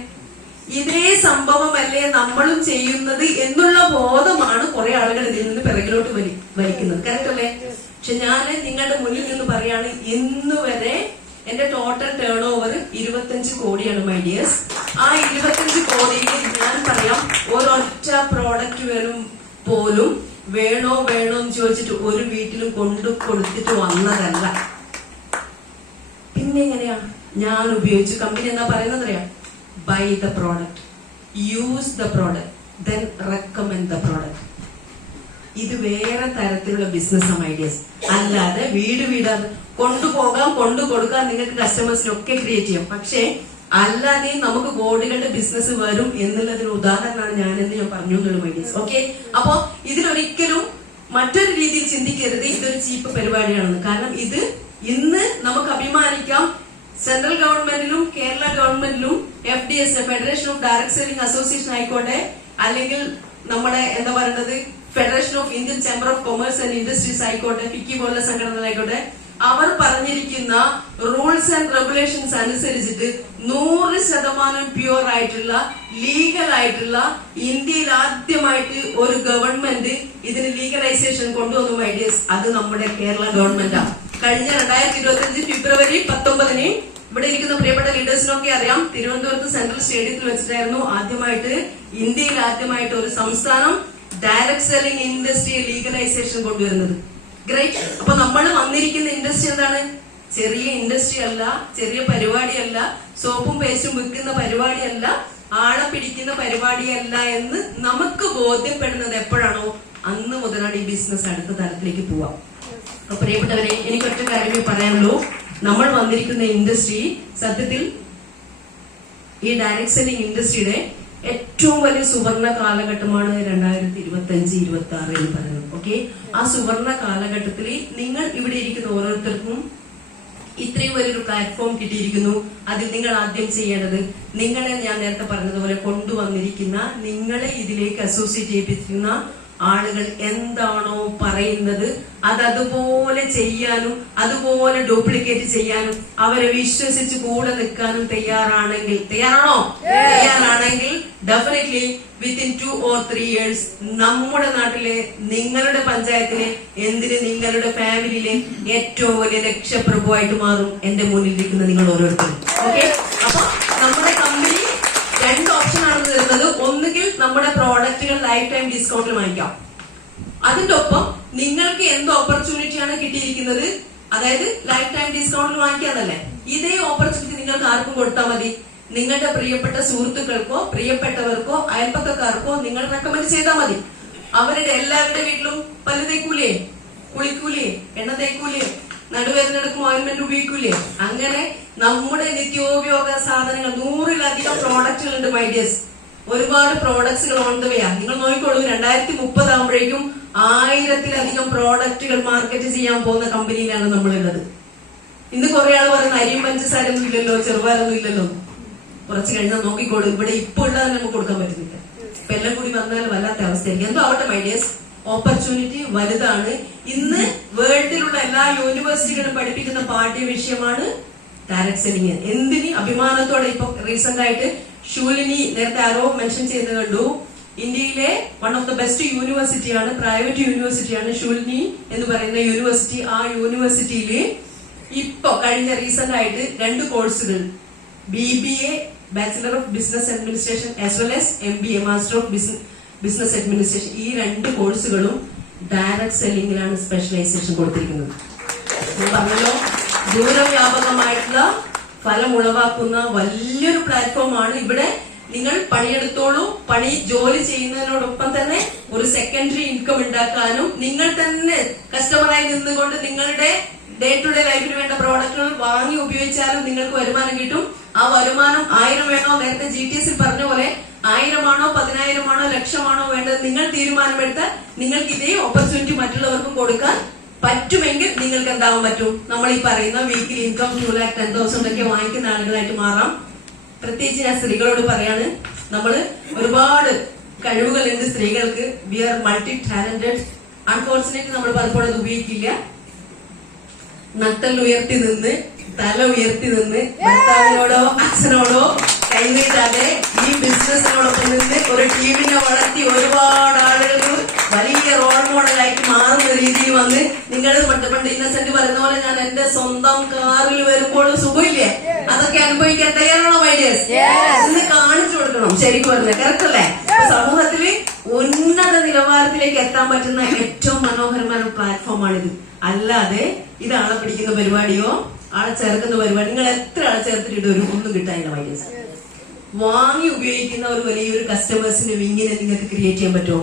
ഇതേ സംഭവമല്ലേ നമ്മളും ചെയ്യുന്നത് എന്നുള്ള ബോധമാണ് കുറെ ആളുകൾ ഇതിൽ നിന്ന് പിറകിലോട്ട് വലിക്കുന്നത്. കറക്റ്റ് അല്ലേ? പക്ഷെ ഞാൻ നിങ്ങളുടെ മുന്നിൽ നിന്ന് പറയാണ്, ഇന്ന് വരെ എന്റെ ടോട്ടൽ ടേൺ ഓവർ 25 കോടിയാണ് മൈ ഡിയേഴ്സ്. ആ 25 കോടിയിൽ ഞാൻ പറയാം, ഒരൊറ്റ പ്രോഡക്റ്റ് പോലും വേണോ എന്ന് ചോദിച്ചിട്ട് ഒരു വീട്ടിലും കൊണ്ടു കൊടുത്തിട്ട് വന്നതല്ല. പിന്നെ എങ്ങനെയാ ഞാൻ ഉപയോഗിച്ചു? കമ്പനി എന്താ പറയുന്നത് അറിയാം? Buy the product, use the product, then recommend the product. ഇത് വേറെ തരത്തിലുള്ള ബിസിനസ് ഐഡിയാസ്. അല്ലാതെ വീടാതെ കൊണ്ടുപോകാം, കൊണ്ടു കൊടുക്കാൻ നിങ്ങൾക്ക് കസ്റ്റമേഴ്സിനൊക്കെ ക്രിയേറ്റ് ചെയ്യാം. പക്ഷേ അല്ലാതെ നമുക്ക് കോടികളുടെ ബിസിനസ് വരും എന്നുള്ളതിന് ഉദാഹരണമാണ് ഞാനെന്ന് ഞാൻ പറഞ്ഞു എന്നുള്ളൂ ഐഡിയാസ്. ഓക്കെ, അപ്പോ ഇതിലൊരിക്കലും മറ്റൊരു രീതിയിൽ ചിന്തിക്കരുത് ഇതൊരു ചീപ്പ് പരിപാടിയാണെന്ന്. കാരണം ഇത് ഇന്ന് നമുക്ക് അഭിമാനിക്കാം, സെൻട്രൽ ഗവൺമെന്റിലും കേരള ഗവൺമെന്റിലും FDS federation of direct selling association ആയിക്കോട്ടെ, അല്ലെങ്കിൽ നമ്മുടെ എന്താ പറയുന്നത് federation of Indian chamber of commerce and industries ആയിക്കോട്ടെ, ഫിക്കി പോലുള്ള സംഘടനകളായിക്കോട്ടെ, അവർ പറഞ്ഞിരിക്കുന്ന റൂൾസ് ആൻഡ് റെഗുലേഷൻസ് അനുസരിച്ചിട്ട് 100% പ്യുവർ ആയിട്ടുള്ള ലീഗൽ ആയിട്ടുള്ള ഇന്ത്യയിൽ ആദ്യമായിട്ട് ഒരു ഗവൺമെന്റ് ഇതിന് ലീഗലൈസേഷൻ കൊണ്ടുവന്നു ഐഡിയസ്. അത് നമ്മുടെ കേരള ഗവൺമെന്റാണ്. കഴിഞ്ഞ 2025 ഫെബ്രുവരി 19 ഇവിടെ ഇരിക്കുന്ന പ്രിയപ്പെട്ട ലീഡേഴ്സിനൊക്കെ അറിയാം, തിരുവനന്തപുരത്ത് സെൻട്രൽ സ്റ്റേഡിയത്തിൽ വെച്ചിട്ടായിരുന്നു ഇന്ത്യയിൽ ആദ്യമായിട്ട് ഒരു സംസ്ഥാനം ഡയറക്ട് സെല്ലിംഗ് ഇൻഡസ്ട്രി ലീഗലൈസേഷൻ കൊണ്ടുവരുന്നത്. ഗ്രേറ്റ്. അപ്പൊ നമ്മൾ വന്നിരിക്കുന്ന ഇൻഡസ്ട്രി എന്താണ്? ചെറിയ ഇൻഡസ്ട്രി അല്ല, ചെറിയ പരിപാടിയല്ല, സോപ്പും പേസ്റ്റും വിൽക്കുന്ന പരിപാടിയല്ല, ആളെ പിടിക്കുന്ന പരിപാടിയല്ല എന്ന് നമുക്ക് ബോധ്യപ്പെടുന്നത് എപ്പോഴാണോ അന്ന് മുതലാണ് ഈ ബിസിനസ് അടുത്ത തലത്തിലേക്ക് പോവാം. അപ്പൊ പ്രിയപ്പെട്ടവരെ, എനിക്കൊറ്റ കാര്യമേ പറയാനുള്ളൂ. നമ്മൾ വന്നിരിക്കുന്ന ഇൻഡസ്ട്രി സത്യത്തിൽ ഈ ഡയറക്ട് സെല്ലിംഗ് ഇൻഡസ്ട്രിയുടെ ഏറ്റവും വലിയ സുവർണ കാലഘട്ടമാണ് 2025-26 എന്ന് പറയുന്നത്. ഓക്കെ, ആ സുവർണ കാലഘട്ടത്തിൽ നിങ്ങൾ ഇവിടെ ഇരിക്കുന്ന ഓരോരുത്തർക്കും ഇത്രയും വലിയൊരു പ്ലാറ്റ്ഫോം കിട്ടിയിരിക്കുന്നു. അതിൽ നിങ്ങൾ ആദ്യം ചെയ്യേണ്ടത്, നിങ്ങളെ ഞാൻ നേരത്തെ പറഞ്ഞതുപോലെ കൊണ്ടുവന്നിരിക്കുന്ന, നിങ്ങളെ ഇതിലേക്ക് അസോസിയേറ്റ് ചെയ്യിപ്പിക്കുന്ന ആളുകൾ എന്താണോ പറയുന്നത് അതുപോലെ ചെയ്യാനും അതുപോലെ ഡ്യൂപ്ലിക്കേറ്റ് ചെയ്യാനും അവരെ വിശ്വസിച്ച് കൂടെ നിൽക്കാനും തയ്യാറാണെങ്കിൽ ഡെഫിനറ്റ്ലി വിത്തിൻ 2 or 3 years നമ്മുടെ നാട്ടിലെ, നിങ്ങളുടെ പഞ്ചായത്തിലെ, നിങ്ങളുടെ ഫാമിലിയിലെ ഏറ്റവും വലിയ ലക്ഷ്യപ്രഭുവായിട്ട് മാറും എന്റെ മുന്നിൽ ഇരിക്കുന്ന നിങ്ങൾ ഓരോരുത്തരും. ഓക്കെ, അപ്പൊ നമ്മുടെ കമ്പനി 2 ഓപ്ഷനാണ് തരുന്നത്. ഒന്നുകിൽ നമ്മുടെ പ്രോഡക്റ്റുകൾ ലൈഫ് ടൈം ഡിസ്കൗണ്ടിൽ വാങ്ങിക്കാം. അതിന്റെ ഒപ്പം നിങ്ങൾക്ക് എന്ത് ഓപ്പർച്യൂണിറ്റിയാണ് കിട്ടിയിരിക്കുന്നത്, അതായത് ലൈഫ് ടൈം ഡിസ്കൗണ്ടിൽ വാങ്ങിക്കാന്നല്ലേ, ഇതേ ഓപ്പർച്യൂണിറ്റി നിങ്ങൾക്ക് ആർക്കും കൊടുത്താൽ മതി. നിങ്ങളുടെ പ്രിയപ്പെട്ട സുഹൃത്തുക്കൾക്കോ പ്രേയപ്പെട്ടവർക്കോ അയൽപ്പക്കക്കാർക്കോ നിങ്ങൾ റെക്കമെൻഡ് ചെയ്താൽ മതി. അവരുടെ എല്ലാവരുടെ വീട്ടിലും പല്ല് തേക്കൂലേ, കുളിക്കൂലേ, എണ്ണ തേക്കൂലേ, നടുവേദനക്കും ഓയിൻമെന്റ് ഉപയോഗിക്കൂലേ? അങ്ങനെ നമ്മുടെ നിത്യോപയോഗ സാധനങ്ങൾ 100-ലധികം പ്രോഡക്റ്റുകളുണ്ട് മൈ ഡിയേഴ്സ്. ഒരുപാട് പ്രോഡക്ട്സുകൾ ഓൺ ദ വേ ആണ്. നിങ്ങൾ നോക്കിക്കോളൂ, 2030 ആകുമ്പോഴേക്കും 1000-ലധികം പ്രോഡക്റ്റുകൾ മാർക്കറ്റ് ചെയ്യാൻ പോകുന്ന കമ്പനിയിലാണ് നമ്മളുള്ളത്. ഇന്ന് കുറെ ആൾ പറയുന്ന അരിയും പഞ്ചസാരൊന്നും ഇല്ലല്ലോ, ചെറുപാലൊന്നും ഇല്ലല്ലോ. കുറച്ച് കഴിഞ്ഞാൽ നോക്കിക്കോളൂ, ഇവിടെ ഇപ്പൊ ഉള്ളത് നമുക്ക് കൊടുക്കാൻ പറ്റുന്നില്ല. ഇപ്പൊ എല്ലാം കൂടി വന്നാൽ വല്ലാത്ത അവസ്ഥയായിരിക്കും. എന്തോ ആവട്ടെ മൈഡിയേഴ്സ്, ഓപ്പർച്യൂണിറ്റി വലുതാണ്. ഇന്ന് വേൾഡിലുള്ള എല്ലാ യൂണിവേഴ്സിറ്റികളും പഠിപ്പിക്കുന്ന പാഠ്യ വിഷയമാണ് ഡയറക്ട് സെല്ലിംഗ്. എന്തിന് അഭിമാനത്തോടെ ഇപ്പൊ റീസെന്റ് ആയിട്ട് ശൂലിനി നേരത്തെ ആരോ മെൻഷൻ ചെയ്ത് കണ്ടു, ഇന്ത്യയിലെ വൺ ഓഫ് ദ ബെസ്റ്റ് യൂണിവേഴ്സിറ്റിയാണ്, പ്രൈവറ്റ് യൂണിവേഴ്സിറ്റിയാണ് ശൂലിനി എന്ന് പറയുന്ന യൂണിവേഴ്സിറ്റി. ആ യൂണിവേഴ്സിറ്റിയില് ഇപ്പൊ കഴിഞ്ഞ റീസെന്റ് ആയിട്ട് 2 കോഴ്സുകൾ, BBA bachelor of business administration as well as MBA master of business administration, ഈ 2 കോഴ്സുകളും ഡയറക്ട് സെല്ലിംഗിലാണ് സ്പെഷ്യലൈസേഷൻ കൊടുത്തിരിക്കുന്നത്. ഞാൻ പറഞ്ഞല്ലോ, ദൂരവ്യാപകമായിട്ടുള്ള ഫലം ഉളവാക്കുന്ന വലിയൊരു പ്ലാറ്റ്ഫോമാണ്. ഇവിടെ നിങ്ങൾ പണിയെടുത്തോളൂ, ജോലി ചെയ്യുന്നതിനോടൊപ്പം തന്നെ ഒരു സെക്കൻഡറി ഇൻകം ഉണ്ടാക്കാനും നിങ്ങൾ തന്നെ കസ്റ്റമറായി നിന്നുകൊണ്ട് നിങ്ങളുടെ ഡേ ടു ഡേ ലൈഫിന് വേണ്ട പ്രോഡക്റ്റുകൾ വാങ്ങി ഉപയോഗിച്ചാലും നിങ്ങൾക്ക് വരുമാനം കിട്ടും. ആ വരുമാനം 1000 വേണോ, നേരത്തെ GTS പറഞ്ഞ പോലെ 1000 ആണോ 10,000 ആണോ ലക്ഷമാണോ വേണ്ടത് നിങ്ങൾ തീരുമാനമെടുത്താൽ നിങ്ങൾക്ക് ഇതേ ഓപ്പർച്യൂണിറ്റി മറ്റുള്ളവർക്കും കൊടുക്കാൻ പറ്റുമെങ്കിൽ നിങ്ങൾക്ക് എന്താവാൻ പറ്റും, നമ്മൾ ഈ പറയുന്ന വീക്കിലി ഇൻകം 2,10,000 ഒക്കെ വാങ്ങിക്കുന്ന ആളുകളായിട്ട് മാറാം. പ്രത്യേകിച്ച് ഞാൻ സ്ത്രീകളോട് പറയാണ്, നമ്മള് ഒരുപാട് കഴിവുകളുണ്ട് സ്ത്രീകൾക്ക്. We are multi talented. Unfortunately നമ്മൾ പലപ്പോഴും അത് ഉപയോഗിക്കില്ല. നട്ടൽ ഉയർത്തി നിന്ന്, തല ഉയർത്തി നിന്ന്, ഭർത്താവിനോടോ അച്ഛനോടോ കൈനീട്ടാതെ ഈ ബിസിനസിനോടൊപ്പം നിന്ന് ഒരു ടീമിനെ വളർത്തി ഒരുപാട് ആളുകൾക്ക് വലിയ റോൾ മോഡലായിട്ട് മാറുന്ന രീതിയിൽ വന്ന്, നിങ്ങൾ പണ്ട് ഇന്നസെന്റ് പറയുന്ന പോലെ ഞാൻ എന്റെ സ്വന്തം കാറിൽ വരുമ്പോൾ സുഖമില്ലേ, അതൊക്കെ അനുഭവിക്കാൻ തയ്യാറാണോ മൈഡിയേഴ്സ്? ഇന്ന് കാണിച്ചു കൊടുക്കണം. ശരിക്കും പറഞ്ഞത് കറക്റ്റ് അല്ലേ? സമൂഹത്തില് ഉന്നത നിലവാരത്തിലേക്ക് എത്താൻ പറ്റുന്ന ഏറ്റവും മനോഹരമായ പ്ലാറ്റ്ഫോമാണിത്. അല്ലാതെ ഇത് ആളെ പിടിക്കുന്ന പരിപാടിയോ ആളെ ചേർക്കുന്ന പരിപാടി, നിങ്ങൾ എത്ര ആളെ ചേർത്തിട്ട് ഒന്നും കിട്ടാനില്ല മൈഡിയേഴ്സ്. വാങ്ങി ഉപയോഗിക്കുന്ന ഒരു വലിയൊരു കസ്റ്റമേഴ്സിന്റെ വിങ്ങിനെ നിങ്ങൾക്ക് ക്രിയേറ്റ് ചെയ്യാൻ പറ്റുമോ?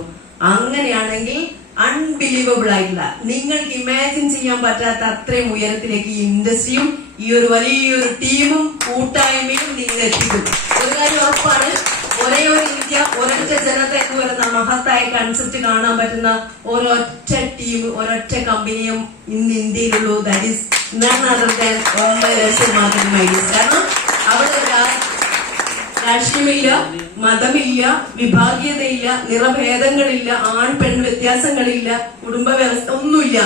അങ്ങനെയാണെങ്കിൽ അൺബിലീവബിൾ ആയിട്ടുള്ള, നിങ്ങൾക്ക് ഇമാജിൻ ചെയ്യാൻ പറ്റാത്ത അത്രയും ഉയരത്തിലേക്ക് ഈ ഇൻഡസ്ട്രിയും ഈ ഒരു വലിയൊരു ടീമും കൂട്ടായ്മയും നിങ്ങൾ എത്തിക്കും. ഒരു കാര്യം ഉറപ്പാണ്, ഒരേ ഒരു ഇന്ത്യ ഒരൊറ്റ ജനത എന്ന് പറയുന്ന മഹത്തായ കൺസെപ്റ്റ് കാണാൻ പറ്റുന്ന ഒരൊറ്റ ടീം, ഒരൊറ്റ കമ്പനിയും ഇന്ന് ഇന്ത്യയിലുള്ളൂ. That is none other than marketing മൈഡിയേഴ്സ്. കാരണം അവിടെ രാഷ്ട്രീയമില്ല, മതമില്ല, വിഭാഗീയതയില്ല, നിറഭേദങ്ങളില്ല, ആൺ പെൺ വ്യത്യാസങ്ങളില്ല, കുടുംബ വ്യവസ്ഥ ഒന്നുമില്ല.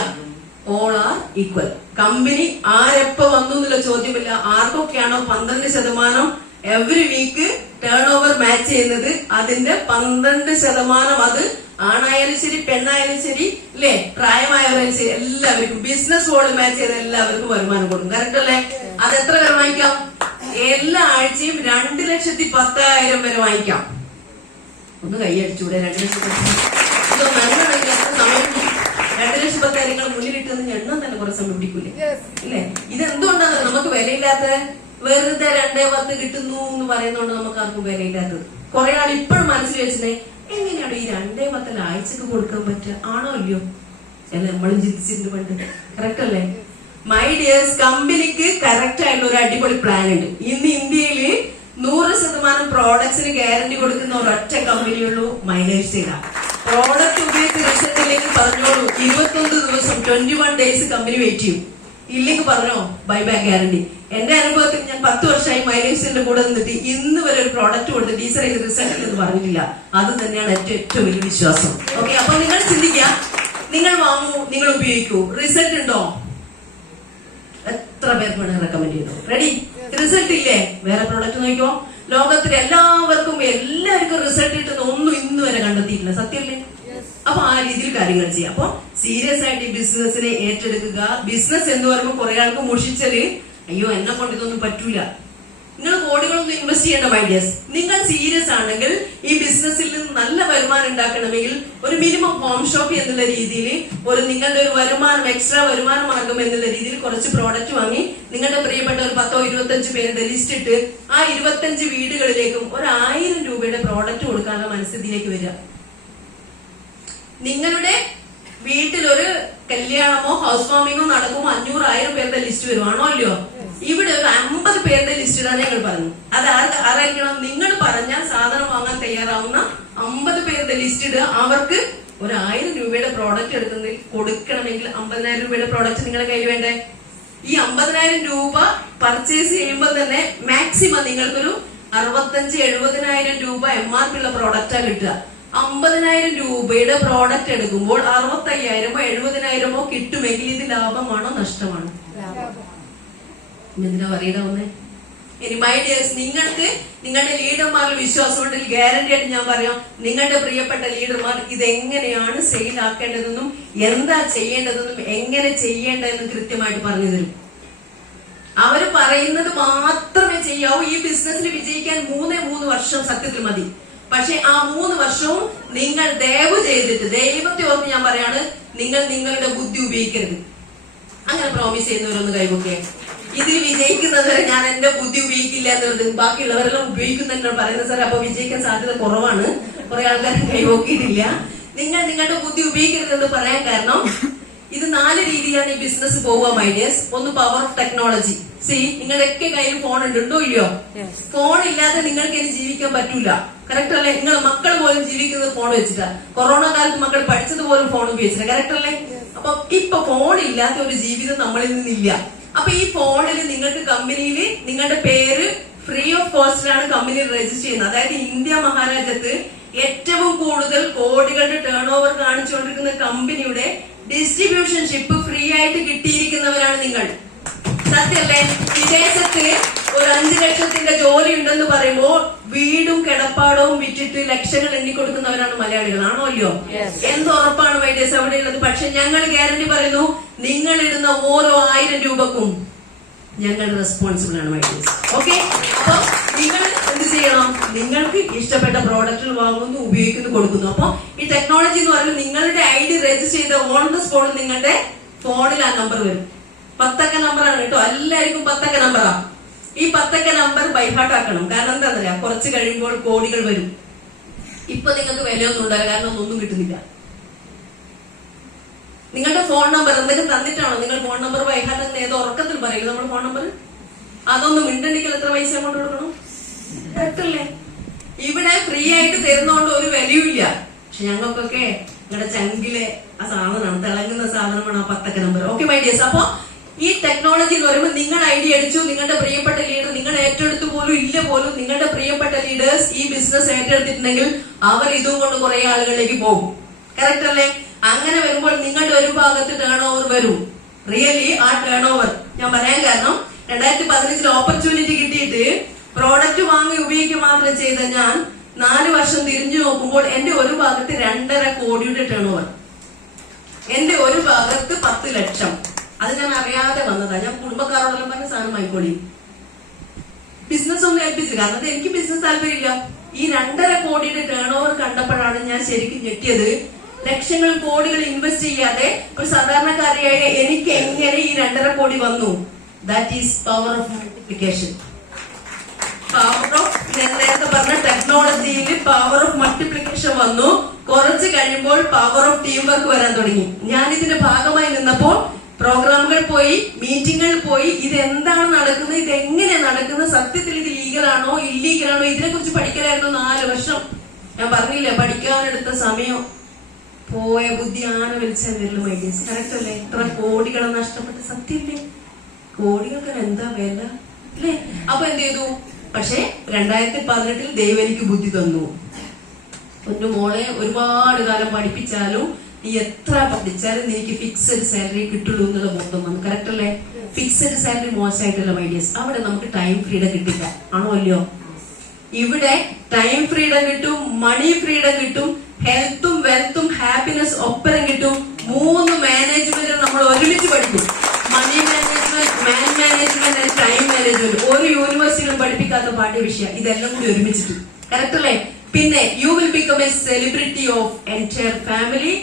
All are equal. കമ്പനി ആരെപ്പോ വന്നു എന്നുള്ള ചോദ്യമില്ല. ആർക്കൊക്കെയാണോ 12% every week turn over match ചെയ്യുന്നത്, അതിന്റെ 12% അത് ആണായാലും ശരി പെണ്ണായാലും ശരി അല്ലേ, പ്രായമായവരായാലും ശരി, എല്ലാവർക്കും ബിസിനസ് ഹോൾ മാച്ച് ചെയ്ത് എല്ലാവർക്കും വരുമാനം കൊടുക്കും. കറക്റ്റ് അല്ലേ? അത് എത്ര പേർ വാങ്ങിക്കാം? എല്ലാ ആഴ്ചയും 2,10,000 വരെ വാങ്ങിക്കാം. ഒന്ന് കൈയടിച്ചൂടെ? 2,10,000 സമയം 2,10,000 മുന്നിലിട്ടെന്ന് എണ്ണം തന്നെ കുറെ സമയം പിടിക്കൂലേ ഇല്ലേ? ഇതെന്തുകൊണ്ടാണ് നമുക്ക് വിലയില്ലാത്ത? വെറുതെ 2,10 കിട്ടുന്നു എന്ന് പറയുന്നോണ്ട് നമുക്ക് ആർക്കും വിലയില്ലാത്തത്. കുറെ ആൾ ഇപ്പോഴും മനസ്സിൽ വെച്ചിട്ടേ എങ്ങനെയാണ് ഈ 2,10 ആഴ്ചക്ക് കൊടുക്കാൻ പറ്റുക? ആണോ അല്ലയോ അല്ല? നമ്മളും ചിന്തിച്ചിട്ടുണ്ട് പണ്ട്. കറക്റ്റ് അല്ലേ മൈ ഡിയേഴ്സ്? കമ്പനിക്ക് കറക്റ്റ് ആയിട്ടുള്ള ഒരു അടിപൊളി പ്ലാൻ ഉണ്ട്. ഇന്ന് ഇന്ത്യയില് 100% പ്രോഡക്ട്സിന് ഗ്യാരണ്ടി കൊടുക്കുന്ന ഒരൊറ്റ കമ്പനിയുള്ളൂ, മൈ ലൈഫ് സ്റ്റൈലാണ്. പ്രോഡക്റ്റ് ഉപയോഗിച്ച് റിസൾട്ട് ഇല്ലെങ്കിൽ പറഞ്ഞോളൂ, 21 ദിവസം 21 ഡേയ്സ് കമ്പനി വെയിറ്റ് ചെയ്യും. ഇല്ലെങ്കിൽ പറഞ്ഞോ ബൈ ബാക്ക് ഗ്യാരണ്ടി. എന്റെ അനുഭവത്തിൽ ഞാൻ 10 വർഷമായി മൈ ലൈഫ് സ്റ്റൈലിന്റെ കൂടെ നിന്നിട്ട് ഇന്ന് വരെ ഒരു പ്രോഡക്റ്റ് കൊടുത്ത് ടീച്ചർ ഇത് റിസൾട്ട് എന്ന് പറഞ്ഞിട്ടില്ല. അത് തന്നെയാണ് ഏറ്റവും വലിയ വിശ്വാസം. ഓക്കെ, അപ്പൊ നിങ്ങൾ ചിന്തിക്കുക, നിങ്ങൾ വാങ്ങൂ, നിങ്ങൾ ഉപയോഗിക്കൂ, റിസൾട്ട് ഉണ്ടോ? എത്ര പേർക്ക് വേണമെങ്കിൽ റെക്കമെൻഡ് ചെയ്തു? റെഡി? റിസൾട്ട് ഇല്ലേ? വേറെ പ്രോഡക്റ്റ് നോക്കിക്കോ. ലോകത്തിൽ എല്ലാവർക്കും റിസൾട്ട് കിട്ടുന്ന ഒന്നും ഇന്ന് വരെ കണ്ടെത്തിയിട്ടില്ല. സത്യല്ലേ? അപ്പൊ ആ രീതിയിൽ കാര്യങ്ങൾ ചെയ്യാം. അപ്പൊ സീരിയസ് ആയിട്ട് ഈ ബിസിനസിനെ ഏറ്റെടുക്കുക. ബിസിനസ് എന്ന് പറയുമ്പോൾ കുറെ ആൾക്ക് മുഷിച്ചല്, അയ്യോ എന്നെ കൊണ്ട് ഇതൊന്നും പറ്റൂല. നിങ്ങൾ കോടികളൊന്നും ഇൻവെസ്റ്റ് ചെയ്യേണ്ട മൈഡിയേഴ്സ്. നിങ്ങൾ സീരിയസ് ആണെങ്കിൽ ഈ ബിസിനസ്സിൽ നിന്ന് നല്ല വരുമാനം ഉണ്ടാക്കണമെങ്കിൽ ഒരു മിനിമം ഹോം ഷോപ്പ് എന്നുള്ള രീതിയിൽ ഒരു നിങ്ങളുടെ ഒരു വരുമാനം, എക്സ്ട്രാ വരുമാന മാർഗം എന്നുള്ള രീതിയിൽ കുറച്ച് പ്രോഡക്റ്റ് വാങ്ങി നിങ്ങളുടെ പ്രിയപ്പെട്ട ഒരു 10-25 പേരുടെ ലിസ്റ്റ് ഇട്ട് ആ 25 വീടുകളിലേക്കും 1,000 രൂപയുടെ പ്രോഡക്റ്റ് കൊടുക്കാനുള്ള മനസ്ഥിതിയിലേക്ക് വരിക. നിങ്ങളുടെ വീട്ടിലൊരു കല്യാണമോ ഹൗസ് വാമിങ്ങോ നടക്കുമ്പോൾ 500-1000 പേരുടെ ലിസ്റ്റ് വരുവാണോ അല്ലയോ? ഇവിടെ ഒരു 50 പേരുടെ ലിസ്റ്റ് ഇടാൻ ഞങ്ങൾ പറഞ്ഞു. അത് ആരായിരിക്കണം? നിങ്ങൾ പറ പറഞ്ഞാൽ സാധനം വാങ്ങാൻ തയ്യാറാവുന്ന 50 പേരുടെ ലിസ്റ്റ് ഇടുക. അവർക്ക് 1000 രൂപയുടെ പ്രോഡക്റ്റ് എടുക്കുന്നതിൽ കൊടുക്കണമെങ്കിൽ 50,000 രൂപയുടെ പ്രോഡക്റ്റ് നിങ്ങളുടെ കയ്യിൽ വേണ്ടേ? ഈ 50,000 രൂപ പർച്ചേസ് ചെയ്യുമ്പോൾ തന്നെ മാക്സിമം നിങ്ങൾക്കൊരു 65-70,000 രൂപ MRP ഉള്ള പ്രോഡക്റ്റാ കിട്ടുക. 50,000 രൂപയുടെ പ്രോഡക്റ്റ് എടുക്കുമ്പോൾ 65,000-ഓ 70,000-ഓ കിട്ടുമെങ്കിൽ ഇത് ലാഭമാണോ നഷ്ടമാണോ? എന്തിനാ പറയണേ? ഇനി മൈ ഡിയേഴ്സ്, നിങ്ങൾക്ക് നിങ്ങളുടെ ലീഡർമാരിൽ വിശ്വാസമുണ്ടെങ്കിൽ ഗ്യാരണ്ടി ആയിട്ട് ഞാൻ പറയാം, നിങ്ങളുടെ പ്രിയപ്പെട്ട ലീഡർമാർ ഇതെങ്ങനെയാണ് സെയിൽ ആക്കേണ്ടതെന്നും എന്താ ചെയ്യേണ്ടതെന്നും എങ്ങനെ ചെയ്യേണ്ടതെന്നും കൃത്യമായിട്ട് പറഞ്ഞു തരും. അവര് പറയുന്നത് മാത്രമേ ചെയ്യാവൂ. ഈ ബിസിനസ്സിൽ വിജയിക്കാൻ 3 വർഷം സത്യത്തിൽ മതി. പക്ഷെ ആ 3 വർഷവും നിങ്ങൾ ദയവ് ചെയ്തിട്ട്, ദൈവത്തെ ഓർത്ത് ഞാൻ പറയാണ്, നിങ്ങൾ നിങ്ങളുടെ ബുദ്ധി ഉപയോഗിക്കരുത്. അങ്ങനെ പ്രോമിസ് ചെയ്യുന്നവരൊന്ന് കൈവൊക്കെ. ഇതിൽ വിജയിക്കുന്നവരെ ഞാൻ എന്റെ ബുദ്ധി ഉപയോഗിക്കില്ല എന്നുള്ളത്, ബാക്കിയുള്ളവരെല്ലാം ഉപയോഗിക്കുന്നുണ്ടെന്ന് പറയുന്നത്. സാർ, അപ്പൊ വിജയിക്കാൻ സാധ്യത കുറവാണ്, കുറെ ആൾക്കാരും കൈവോക്കിയിട്ടില്ല. നിങ്ങൾ നിങ്ങളുടെ ബുദ്ധി ഉപയോഗിക്കരുതെന്ന് പറയാൻ കാരണം, ഇത് 4 രീതിയിലാണ് ഈ ബിസിനസ് പോവുക മൈ ഡിയേഴ്സ്. ഒന്ന്, പവർ ഓഫ് ടെക്നോളജി. നിങ്ങളുടെയൊക്കെ കയ്യിൽ ഫോൺ ഉണ്ടോ ഇല്ലയോ? ഫോൺ ഇല്ലാതെ നിങ്ങൾക്ക് ഇനി ജീവിക്കാൻ പറ്റൂല. കറക്റ്റ് അല്ലേ? നിങ്ങളെ മക്കൾ പോലും ജീവിക്കുന്നത് ഫോൺ വെച്ചിട്ടാ. കൊറോണ കാലത്ത് മക്കൾ പഠിച്ചത് പോലും ഫോൺ ഉപയോഗിച്ചില്ല. കറക്റ്റ് അല്ലേ? അപ്പൊ ഇപ്പൊ ഫോൺ ഇല്ലാത്ത ഒരു ജീവിതം നമ്മളിൽ നിന്നില്ല. അപ്പൊ ഈ ഫോണിൽ നിങ്ങൾക്ക് കമ്പനിയിൽ നിങ്ങളുടെ പേര് ഫ്രീ ഓഫ് കോസ്റ്റിലാണ് കമ്പനിയിൽ രജിസ്റ്റർ ചെയ്യുന്നത്. അതായത് ഇന്ത്യ മഹാരാജ്യത്ത് ഏറ്റവും കൂടുതൽ കോടികളുടെ ടേൺ ഓവർ കാണിച്ചുകൊണ്ടിരിക്കുന്ന കമ്പനിയുടെ ഡിസ്ട്രിബ്യൂഷൻഷിപ്പ് ഫ്രീ ആയിട്ട് കിട്ടിയിരിക്കുന്നവരാണ് നിങ്ങൾ. സത്യല്ലേ? വിദേശത്ത് ഒരു 5 ലക്ഷത്തിന്റെ ജോലി ഉണ്ടെന്ന് പറയുമ്പോൾ വീടും കിടപ്പാടവും വിറ്റിട്ട് ലക്ഷങ്ങൾ എണ്ണിക്കൊടുക്കുന്നവരാണ് മലയാളികൾ. ആണോ അല്ലയോ? എന്തുറപ്പാണ് വൈദ്യസ് അവിടെ ഉള്ളത്? പക്ഷെ ഞങ്ങൾ ഗ്യാരണ്ടി പറയുന്നു, നിങ്ങൾ ഇടുന്ന ഓരോ 1000 രൂപക്കും ഞങ്ങൾ റെസ്പോൺസിബിൾ ആണ് വൈദ്യസ്. ഓക്കെ? അപ്പൊ നിങ്ങൾ എന്ത് ചെയ്യണം? നിങ്ങൾക്ക് ഇഷ്ടപ്പെട്ട പ്രോഡക്റ്റുകൾ വാങ്ങുന്നു, ഉപയോഗിക്കുന്നു, കൊടുക്കുന്നു. അപ്പൊ ഈ ടെക്നോളജി എന്ന് പറയുന്നത് നിങ്ങളുടെ ID രജിസ്റ്റർ ചെയ്ത ഓൺ ദ സ്പോട്ട് നിങ്ങളുടെ ഫോണിൽ ആ നമ്പർ വരും. 10 അക്ക നമ്പറാണ് കേട്ടോ, എല്ലാവർക്കും 10 അക്ക നമ്പറാ. ഈ 10 അക്ക നമ്പർ ബൈഹാർട്ട് ആക്കണം. കാരണം എന്താണെന്നറിയാ, കുറച്ച് കഴിയുമ്പോൾ കോടികൾ വരും. ഇപ്പൊ നിങ്ങൾക്ക് വിലയൊന്നും ഉണ്ടാവില്ല, കാരണം ഒന്നും കിട്ടുന്നില്ല. നിങ്ങളുടെ ഫോൺ നമ്പർ എന്തെങ്കിലും തന്നിട്ടാണോ നിങ്ങൾ ഫോൺ നമ്പർ ബൈഹാർട്ട് ഏതോ ഉറക്കത്തിൽ പറയില്ല നമ്മുടെ ഫോൺ നമ്പർ? അതൊന്നും മിണ്ടണ്ടെങ്കിൽ എത്ര പൈസ അങ്ങോട്ട് കൊടുക്കണം? കറക്റ്റല്ലേ? ഇവിടെ ഫ്രീ ആയിട്ട് തരുന്നോണ്ട് ഒരു വിലയുമില്ല. പക്ഷെ ഞങ്ങൾക്കൊക്കെ നിങ്ങളുടെ ചങ്കിലെ ആ സാധനമാണ്, തിളങ്ങുന്ന സാധനമാണ് ആ 10 അക്ക നമ്പർ. ഓക്കെ മൈ ഡിയേഴ്സ്, അപ്പൊ ഈ ടെക്നോളജി എന്ന് പറയുമ്പോൾ നിങ്ങൾ ID അടിച്ചു, നിങ്ങളുടെ പ്രിയപ്പെട്ട ലീഡർ നിങ്ങൾ ഏറ്റെടുത്തു പോലും ഇല്ല പോലും നിങ്ങളുടെ പ്രിയപ്പെട്ട ലീഡേഴ്സ് ഈ ബിസിനസ് ഏറ്റെടുത്തിട്ടുണ്ടെങ്കിൽ അവർ ഇതും കൊണ്ട് കുറെ ആളുകളിലേക്ക് പോകും. കറക്റ്റ് അല്ലേ? അങ്ങനെ വരുമ്പോൾ നിങ്ങളുടെ ഒരു ഭാഗത്ത് ടേൺ ഓവർ വരും. റിയലി ആ ടേൺ ഓവർ ഞാൻ പറയാൻ കാരണം, 2015 ഓപ്പർച്യൂണിറ്റി കിട്ടിയിട്ട് പ്രോഡക്റ്റ് വാങ്ങി ഉപയോഗിക്കുക മാത്രം ചെയ്ത ഞാൻ 4 വർഷം തിരിഞ്ഞു നോക്കുമ്പോൾ എന്റെ ഒരു ഭാഗത്ത് 2.5 കോടിയുടെ ടേൺ ഓവർ, എന്റെ ഒരു ഭാഗത്ത് 10 ലക്ഷം. അത് ഞാൻ അറിയാതെ വന്നതാ. ഞാൻ കുടുംബക്കാരോടെല്ലാം പറഞ്ഞ സാധനം വാങ്ങിക്കോളി, ബിസിനസ് ഒന്നും ഏൽപ്പിച്ചില്ല. കാരണം എനിക്ക് ബിസിനസ് താല്പര്യമില്ല. ഈ 2.5 കോടിയുടെ ടേൺ ഓവർ കണ്ടപ്പോഴാണ് ഞാൻ ശരിക്കും ഞെട്ടിയത്. ലക്ഷങ്ങൾ കോടികൾ ഇൻവെസ്റ്റ് ചെയ്യാതെ ഒരു സാധാരണക്കാരിയായ എനിക്ക് എങ്ങനെ ഈ 2.5 കോടി വന്നു? That is power of multiplication. Power of, ഞാൻ നേരത്തെ പറഞ്ഞ ടെക്നോളജിയിൽ പവർ ഓഫ് മൾട്ടിപ്ലിക്കേഷൻ വന്നു. കുറച്ച് കഴിയുമ്പോൾ പവർ ഓഫ് ടീം വർക്ക് വരാൻ തുടങ്ങി. ഞാൻ ഇതിന്റെ ഭാഗമായി നിന്നപ്പോൾ പ്രോഗ്രാമുകൾ പോയി, മീറ്റിങ്ങുകൾ പോയി, ഇത് എന്താണ് നടക്കുന്നത്, ഇത് എങ്ങനെ നടക്കുന്നത്, സത്യത്തിൽ ഇത് ലീഗലാണോ ഇല്ലീഗലാണോ, ഇതിനെ കുറിച്ച് പഠിക്കലായിരുന്നു 4 വർഷം. ഞാൻ പറഞ്ഞില്ലേ, പഠിക്കാനെടുത്ത സമയം പോയ ബുദ്ധി ആന വലിച്ചാൽ വരലും മൈഡിയസ്. കറക്റ്റ് അല്ലേ? എത്ര കോടികൾ നഷ്ടപ്പെട്ട, സത്യല്ലേ? കോടികൾക്ക് എന്താ വില അല്ലേ? അപ്പൊ എന്ത് ചെയ്തു? പക്ഷെ 2018 ദൈവം എനിക്ക് ബുദ്ധി തന്നു. ഒന്നു മോളെ, ഒരുപാട് കാലം പഠിപ്പിച്ചാലും നീ എത്ര പഠിച്ചാലും നിനക്ക് ഫിക്സഡ് സാലറി കിട്ടുള്ളൂ എന്നുള്ള ബോധം വന്നു. കറക്റ്റ് അല്ലേ? ഫിക്സഡ് സാലറി മോശമായിട്ടുള്ള മൈഡിയസ്. അവിടെ നമുക്ക് ടൈം ഫ്രീഡം കിട്ടില്ല. ആണോ അല്ലയോ? ഇവിടെ ടൈം ഫ്രീഡം കിട്ടും, മണി ഫ്രീഡം കിട്ടും, ഹെൽത്തും വെൽത്തും ഹാപ്പിനെസ് ഒപ്പരം കിട്ടും. 3 മാനേജ്മെന്റ് നമ്മൾ ഒരുമിച്ച് പഠിക്കും. Money management, man management and time management. ഒരു യൂണിവേഴ്സിറ്റിയിലും പഠിപ്പിക്കാത്ത പാഠ്യ വിഷയം ഇതെല്ലാം കൂടി ഒരുമിച്ചിട്ട്. കറക്റ്റ് അല്ലേ? പിന്നെ you will become a celebrity of entire family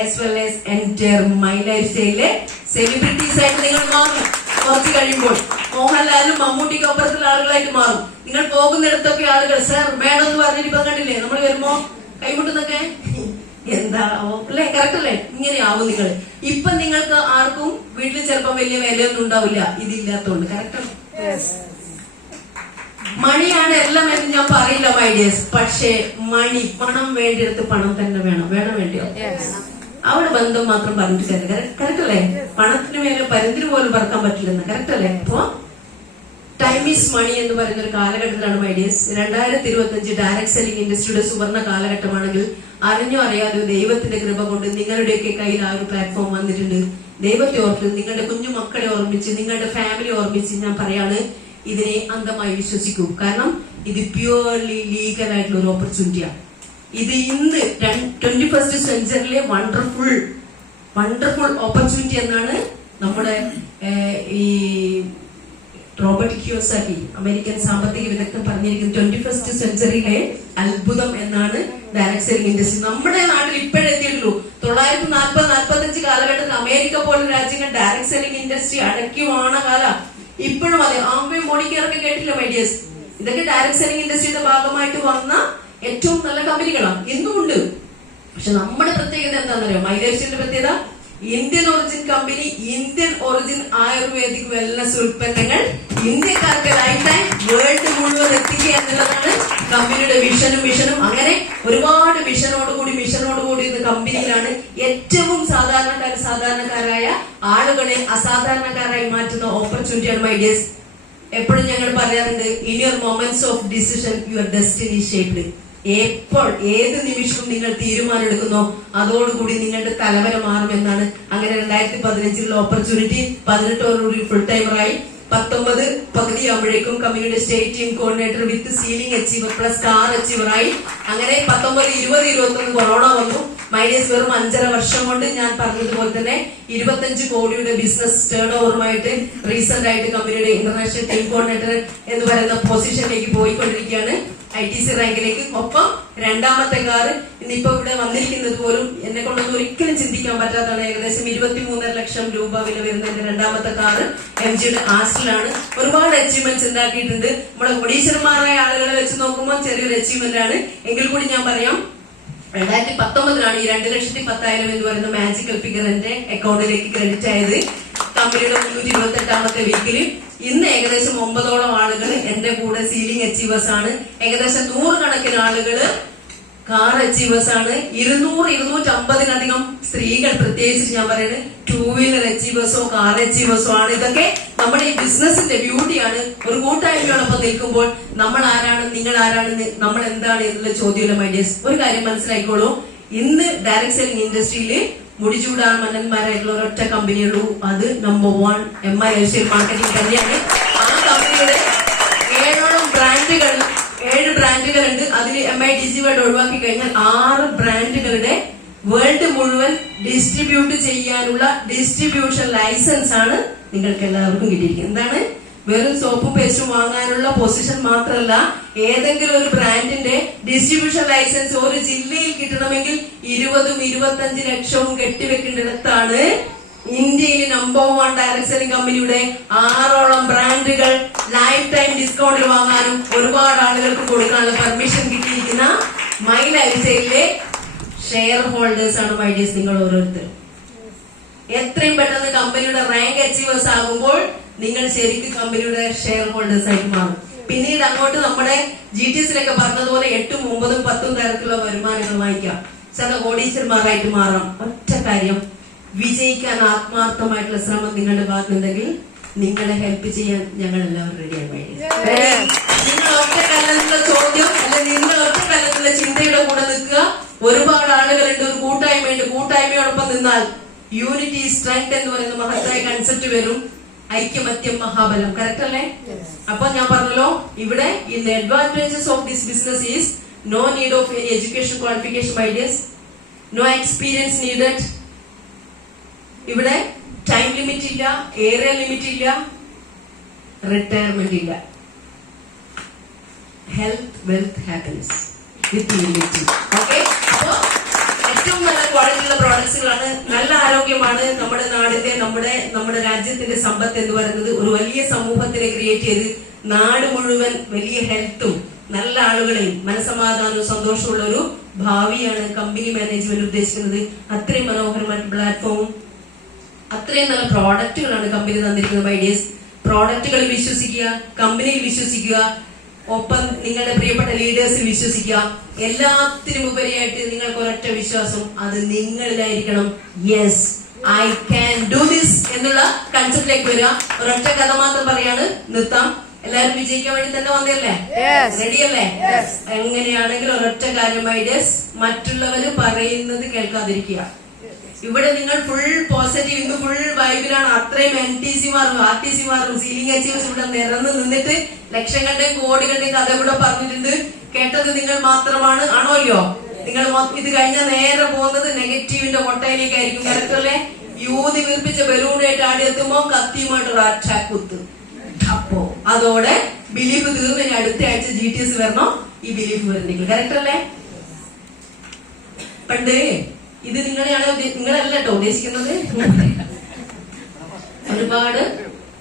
as well as entire my life സ്റ്റൈലിലെ സെലിബ്രിറ്റീസ് ആയിട്ട് നിങ്ങൾ മാറും. കുറച്ച് കഴിയുമ്പോൾ മോഹൻലാലും മമ്മൂട്ടിക്ക് ഒപ്പരത്തുള്ള ആളുകളായിട്ട് മാറും. നിങ്ങൾ പോകുന്നിടത്തൊക്കെ ആളുകൾ സർ മേഡം എന്ന് പറഞ്ഞിട്ട് ഇപ്പൊ കണ്ടില്ലേ, നമ്മൾ വരുമ്പോ കൈമുട്ടുന്നൊക്കെ എന്താവോ അല്ലെ? കറക്റ്റ് അല്ലേ? ഇങ്ങനെയാവും നിങ്ങൾ. ഇപ്പൊ നിങ്ങൾക്ക് ആർക്കും വീട്ടിൽ ചിലപ്പോ വലിയ വിലയൊന്നും ഉണ്ടാവില്ല ഇതില്ലാത്തോണ്ട്. കറക്റ്റ്. മണിയാണ് എല്ലാം എന്ന് ഞാൻ പറയില്ല മൈ ഡിയേഴ്സ്. പക്ഷേ പണം വേണ്ടിയെടുത്ത് പണം തന്നെ വേണം. വേണ്ടിയോ? അവിടെ ബന്ധം മാത്രം പറഞ്ഞിട്ട് കറക്റ്റ് അല്ലേ? പണത്തിന് മേലെ പരിന്തിന് പോലും പറക്കാൻ പറ്റില്ലെന്ന്. കറക്റ്റ് അല്ലേ? അപ്പൊ ടൈം ഈസ് മണി എന്ന് പറയുന്ന ഒരു കാലഘട്ടത്തിലാണ് മൈ ഡിയേഴ്സ്. 2025 ഡയറക്ട് സെല്ലിംഗ് ഇൻഡസ്ട്രിയുടെ സുവർണ്ണ കാലഘട്ടമാണെങ്കിൽ അറിഞ്ഞോ അറിയാതെയോ ദൈവത്തിന്റെ കൃപ കൊണ്ട് നിങ്ങളുടെയൊക്കെ കയ്യിൽ ആ ഒരു പ്ലാറ്റ്ഫോം വന്നിട്ടുണ്ട്. ദൈവത്തെ ഓർത്ത്, നിങ്ങളുടെ കുഞ്ഞു മക്കളെ ഓർമ്മിച്ച്, നിങ്ങളുടെ ഫാമിലി ഓർമ്മിച്ച് ഞാൻ പറയാണ്, ഇതിനെ അന്ധമായി വിശ്വസിക്കൂ. കാരണം ഇത് പ്യുവർലി ലീഗൽ ആയിട്ടുള്ള ഒരു ഓപ്പർച്യൂണിറ്റിയാണ്. ഇത് ഇന്ന് 21st സെഞ്ചുറിയിലെ വണ്ടർഫുൾ ഓപ്പർച്യൂണിറ്റി എന്നാണ് നമ്മുടെ ഈ റോബർട്ട് കിയോസാക്കി, അമേരിക്കൻ സാമ്പത്തിക വിദഗ്ധൻ, പറഞ്ഞിരിക്കുന്നത്. 21st സെഞ്ചുറിയിലെ അത്ഭുതം എന്നാണ് ഡയറക്ട് സെല്ലിംഗ് ഇൻഡസ്ട്രി. നമ്മുടെ നാട്ടിൽ ഇപ്പോഴെത്തിയിട്ടുള്ളൂ. 940-45 കാലഘട്ടത്തിൽ അമേരിക്ക പോലുള്ള രാജ്യങ്ങൾ ഡയറക്ട് സെല്ലിംഗ് ഇൻഡസ്ട്രി അടയ്ക്കുവാണ കാല. ഇപ്പോഴും അതെ, ആംബേ മോണിക്കറൊക്കെ കേട്ടില്ല മൈഡിയേഴ്സ്. ഇതൊക്കെ ഡയറക്ട് സെല്ലിംഗ് ഇൻഡസ്ട്രിയുടെ ഭാഗമായിട്ട് വന്ന ഏറ്റവും നല്ല കമ്പനികളാണ്, ഇന്നും ഉണ്ട്. പക്ഷെ നമ്മുടെ പ്രത്യേകത എന്താണെന്നറിയോ? മൈലേഷ്യന്റെ പ്രത്യേകത, Indian origin company, Indian origin ayurvedic wellness ഉൽപ്പന്നങ്ങൾ ഇന്ത്യക്കാർക്ക് ലൈഫ് ടൈം വേൾഡ് മുഴുവൻ എത്തിക്കുക എന്നുള്ളതാണ് കമ്പനിയുടെ വിഷനും. അങ്ങനെ ഒരുപാട് മിഷനോടുകൂടി ഇന്ന് കമ്പനിയിലാണ് ഏറ്റവും സാധാരണക്കാരായ ആളുകളെ അസാധാരണക്കാരായി മാറ്റുന്ന ഓപ്പർച്യൂണിറ്റിയാണ് മൈ ഡിയേഴ്സ്. എപ്പോഴും ഞങ്ങൾ പറയാറുണ്ട്, in your moments of decision your destiny shaped. എപ്പോൾ ഏത് നിമിഷവും നിങ്ങൾ തീരുമാനം എടുക്കുന്നോ അതോടുകൂടി നിങ്ങളുടെ തലവര മാറുമെന്നാണ്. അങ്ങനെ 2015 ഓപ്പർച്യൂണിറ്റി 18 ഫുൾ ടൈമറായി. 19 പകുതിയാകുമ്പോഴേക്കും കമ്പനിയുടെ സ്റ്റേറ്റ് ടീം കോർഡിനേറ്റർ വിത്ത് സീലിംഗ് അച്ചീവർ പ്ലസ് സ്റ്റാർ അച്ചീവറായി. അങ്ങനെ 19, 20, 21 കൊറോണ വന്നു. മൈനസ് വെറും 5.5 വർഷം കൊണ്ട് ഞാൻ പറഞ്ഞതുപോലെ തന്നെ 25 കോടിയുടെ ബിസിനസ് ടേൺ ഓവറുമായിട്ട് റീസെന്റ് ആയിട്ട് കമ്പനിയുടെ ഇന്റർനാഷണൽ ടീം കോർഡിനേറ്റർ എന്ന് പറയുന്ന പൊസിഷനിലേക്ക് പോയിക്കൊണ്ടിരിക്കുകയാണ്, ITC റാങ്കിലേക്ക്. ഒപ്പം രണ്ടാമത്തെ കാറ് ഇന്നിപ്പോ ഇവിടെ വന്നിരിക്കുന്നത് പോലും എന്നെ കൊണ്ടൊന്നും ഒരിക്കലും ചിന്തിക്കാൻ പറ്റാത്തതാണ്. ഏകദേശം 23.5 ലക്ഷം രൂപ വില വരുന്ന എന്റെ രണ്ടാമത്തെ കാറ് MGയുടെ ആസ്റ്റിലാണ്. ഒരുപാട് അച്ചീവ്മെന്റ്സ് ഉണ്ടാക്കിയിട്ടുണ്ട്. നമ്മുടെ കോടീശ്വരന്മാരായ ആളുകളെ വെച്ച് നോക്കുമ്പോൾ ചെറിയൊരു അച്ചീവ്മെന്റ് ആണ്. എങ്കിൽ കൂടി ഞാൻ പറയാം, 2019 ഈ 2,10,000 എന്ന് പറയുന്ന മാജിക്കൽ ഫിഗർ എന്റെ അക്കൗണ്ടിലേക്ക് ക്രെഡിറ്റ് ആയത്. കമ്പനിയുടെ 328ാമത്തെ വീക്കില് ഇന്ന് ഏകദേശം 9ഓളം ആളുകൾ എന്റെ കൂടെ സീലിംഗ് അച്ചീവേഴ്സ് ആണ്. ഏകദേശം 100 കണക്കിന് ആളുകള് കാർ അച്ചീവേഴ്സ് ആണ്. 200-250 സ്ത്രീകൾ, പ്രത്യേകിച്ച് ഞാൻ പറയുന്നത് 2 വീലർ അച്ചീവേഴ്സോ കാർ അച്ചീവേഴ്സോ ആണ്. ഇതൊക്കെ നമ്മുടെ ഈ ബിസിനസിന്റെ ബ്യൂട്ടിയാണ്. ഒരു കൂട്ടായ്മയോടൊപ്പം നിൽക്കുമ്പോൾ നമ്മൾ ആരാണ്, നിങ്ങൾ ആരാണ്, നമ്മൾ എന്താണ് എന്നുള്ള ചോദ്യമല്ല മൈഡിയേഴ്സ്. ഒരു കാര്യം മനസ്സിലാക്കിക്കോളൂ, ഇന്ന് ഡയറക്ട് സെല്ലിംഗ് ഇൻഡസ്ട്രിയില് മുടിചൂടാൻ മന്നന്മാരായിട്ടുള്ള ഒരൊറ്റ കമ്പനിയുള്ളൂ. അത് നമ്പർ 1 MI ലൈഫ്സ്റ്റൈൽ മാർക്കറ്റിംഗ് തന്നെയാണ്. ആ കമ്പനിയുടെ 7 ബ്രാൻഡുകൾ ഉണ്ട്. അതിൽ MIDG വേർഡ് ഒഴിവാക്കി കഴിഞ്ഞാൽ 6 ബ്രാൻഡുകളുടെ വേൾഡ് മുഴുവൻ ഡിസ്ട്രിബ്യൂട്ട് ചെയ്യാനുള്ള ഡിസ്ട്രിബ്യൂഷൻ ലൈസൻസ് ആണ് നിങ്ങൾക്ക് എല്ലാവർക്കും കിട്ടിയിരിക്കുന്നത്. എന്താണ്? വെറും സോപ്പും പേസ്റ്റും വാങ്ങാനുള്ള പൊസിഷൻ മാത്രമല്ല, ഏതെങ്കിലും ഒരു ബ്രാൻഡിന്റെ ഡിസ്ട്രിബ്യൂഷൻ ലൈസൻസ് ഒരു ജില്ലയിൽ കിട്ടണമെങ്കിൽ 20-25 ലക്ഷവും കെട്ടിവെക്കേണ്ടിടത്താണ് ഇന്ത്യയിൽ നമ്പർ 1 ഡയറക്ട് സെല്ലിംഗ് കമ്പനിയുടെ 6ഓളം ബ്രാൻഡുകൾ ലൈഫ് ടൈം ഡിസ്കൗണ്ടിൽ വാങ്ങാനും ഒരുപാട് ആളുകൾക്ക് കൊടുക്കാനുള്ള പെർമിഷൻ കിട്ടിയിരിക്കുന്ന മൈ ലൈഫ് സ്റ്റൈലിലെ ഷെയർ ഹോൾഡേഴ്സ് ആണ് മൈഡിയേഴ്സ് നിങ്ങൾ ഓരോരുത്തരും. എത്രയും പെട്ടെന്ന് കമ്പനിയുടെ റാങ്ക് അച്ചീവേഴ്സ് ആകുമ്പോൾ നിങ്ങൾ ശരിക്കും കമ്പനിയുടെ ഷെയർ ഹോൾഡേഴ്സ് ആയിട്ട് മാറും. പിന്നീട് അങ്ങോട്ട് നമ്മുടെ GTSിലൊക്കെ പറഞ്ഞതുപോലെ 8, 9, 10 തരത്തിലുള്ള വരുമാനങ്ങൾ വാങ്ങിക്കാം. ചില കോടീശ്വരന്മാരായിട്ട് മാറാം. ഒറ്റ കാര്യം, വിജയിക്കാൻ ആത്മാർത്ഥമായിട്ടുള്ള ശ്രമം നിങ്ങളുടെ ഭാഗത്തുണ്ടെങ്കിൽ നിങ്ങളെ ഹെൽപ്പ് ചെയ്യാൻ ഞങ്ങൾ എല്ലാവരും റെഡിയാണ്. നിങ്ങൾ ഒറ്റക്കല്ലെന്നുള്ള ചോദ്യം അല്ലെ, നിങ്ങൾ ഒറ്റക്കല്ലെന്നുള്ള ചിന്തയുടെ കൂടെ നിൽക്കുക. ഒരുപാട് ആളുകളുണ്ട്, ഒരു കൂട്ടായ്മയുണ്ട്. കൂട്ടായ്മയോടൊപ്പം നിന്നാൽ യൂണിറ്റി സ്ട്രെങ്ത് എന്ന് പറയുന്ന മഹത്തായ കൺസെപ്റ്റ് വരും. ഐക്യമത്യം മഹാബലം. കറക്റ്റ് അല്ലേ? അപ്പൊ ഞാൻ പറഞ്ഞല്ലോ, ഇവിടെ in the advantages of this business is no need of any education qualification ideas, no experience needed. ഇവിടെ ടൈം ലിമിറ്റ് ഇല്ല, ഏരിയ ലിമിറ്റ് ഇല്ല, റിട്ടയർമെന്റ് ഇല്ല. Health, wealth, happiness with unity. Okay, അപ്പോ ഏറ്റവും നല്ല ക്വാളിറ്റിയുള്ള പ്രോഡക്ട്സുകളാണ്. നല്ല ആരോഗ്യമാണ് നമ്മുടെ നാടിന്റെ, നമ്മുടെ രാജ്യത്തിന്റെ സമ്പത്ത് എന്ന് പറയുന്നത്. ഒരു വലിയ സമൂഹത്തിനെ ക്രിയേറ്റ് ചെയ്ത് നാട് മുഴുവൻ വലിയ ഹെൽത്തും നല്ല ആളുകളെയും മനസമാധാനവും സന്തോഷമുള്ള ഒരു ഭാവിയാണ് കമ്പനി മാനേജ്മെന്റ് ഉദ്ദേശിക്കുന്നത്. അത്രയും മനോഹരമായ പ്ലാറ്റ്ഫോമും അത്രയും നല്ല പ്രോഡക്റ്റുകളാണ് കമ്പനി തന്നിരിക്കുന്നത്. ഐഡിയസ് പ്രോഡക്റ്റുകളിൽ വിശ്വസിക്കുക, കമ്പനിയിൽ വിശ്വസിക്കുക. ഒപ്പം നിങ്ങളുടെ പ്രിയപ്പെട്ട ലീഡേഴ്സിൽ വിശ്വസിക്കുക. എല്ലാത്തിനും ഉപരിയായിട്ട് നിങ്ങൾക്ക് ഒരൊറ്റ വിശ്വാസം, അത് നിങ്ങളിലായിരിക്കണം. Yes, I can do this എന്നുള്ള കൺസെപ്റ്റിലേക്ക് വരിക. ഒരൊറ്റ കഥ മാത്രം പറയാണ്, നിർത്താം. എല്ലാവരും വിജയിക്കാൻ വേണ്ടി തന്നെ വന്നല്ലേ? റെഡിയല്ലേ? എങ്ങനെയാണെങ്കിലും ഒരൊറ്റ കാര്യം ഐഡിയസ്, മറ്റുള്ളവര് പറയുന്നത് കേൾക്കാതിരിക്കുക. ഇവിടെ നിങ്ങൾ ഫുൾ പോസിറ്റീവ്, ഇന്ന് ഫുൾ വൈബിലാണ്. അത്രയും NTC-മാരും RTC-മാരും സീലിംഗ് അച്ചീവേഴ്സ് ഇവിടെ നിരന്ന് നിന്നിട്ട് ലക്ഷങ്ങളുടെയും കോടികളുടെയും കഥ ഇവിടെ പറഞ്ഞിട്ടുണ്ട്. കേട്ടത് നിങ്ങൾ മാത്രമാണ്, ആണോ അല്ലയോ? നിങ്ങൾ ഇത് കഴിഞ്ഞാൽ നേരെ പോകുന്നത് നെഗറ്റീവിന്റെ കൊട്ടയിലേക്കായിരിക്കും. കറക്റ്റല്ലേ? യൂതി വീർപ്പിച്ച ബലൂണായിട്ട് ആടിയെത്തുമ്പോ കത്തിയുമായിട്ടുള്ള അറ്റാക്ക് കുത്ത്. അപ്പോ അതോടെ ബിലീഫ് തീർന്ന് ഇനി അടുത്ത ആഴ്ച GTS വരണോ, ഈ ബിലീഫ് വരുന്നെങ്കിൽ. കറക്റ്റല്ലേ? പണ്ട് ഇത് നിങ്ങളല്ല കേട്ടോ ഉദ്ദേശിക്കുന്നത്. ഒരുപാട്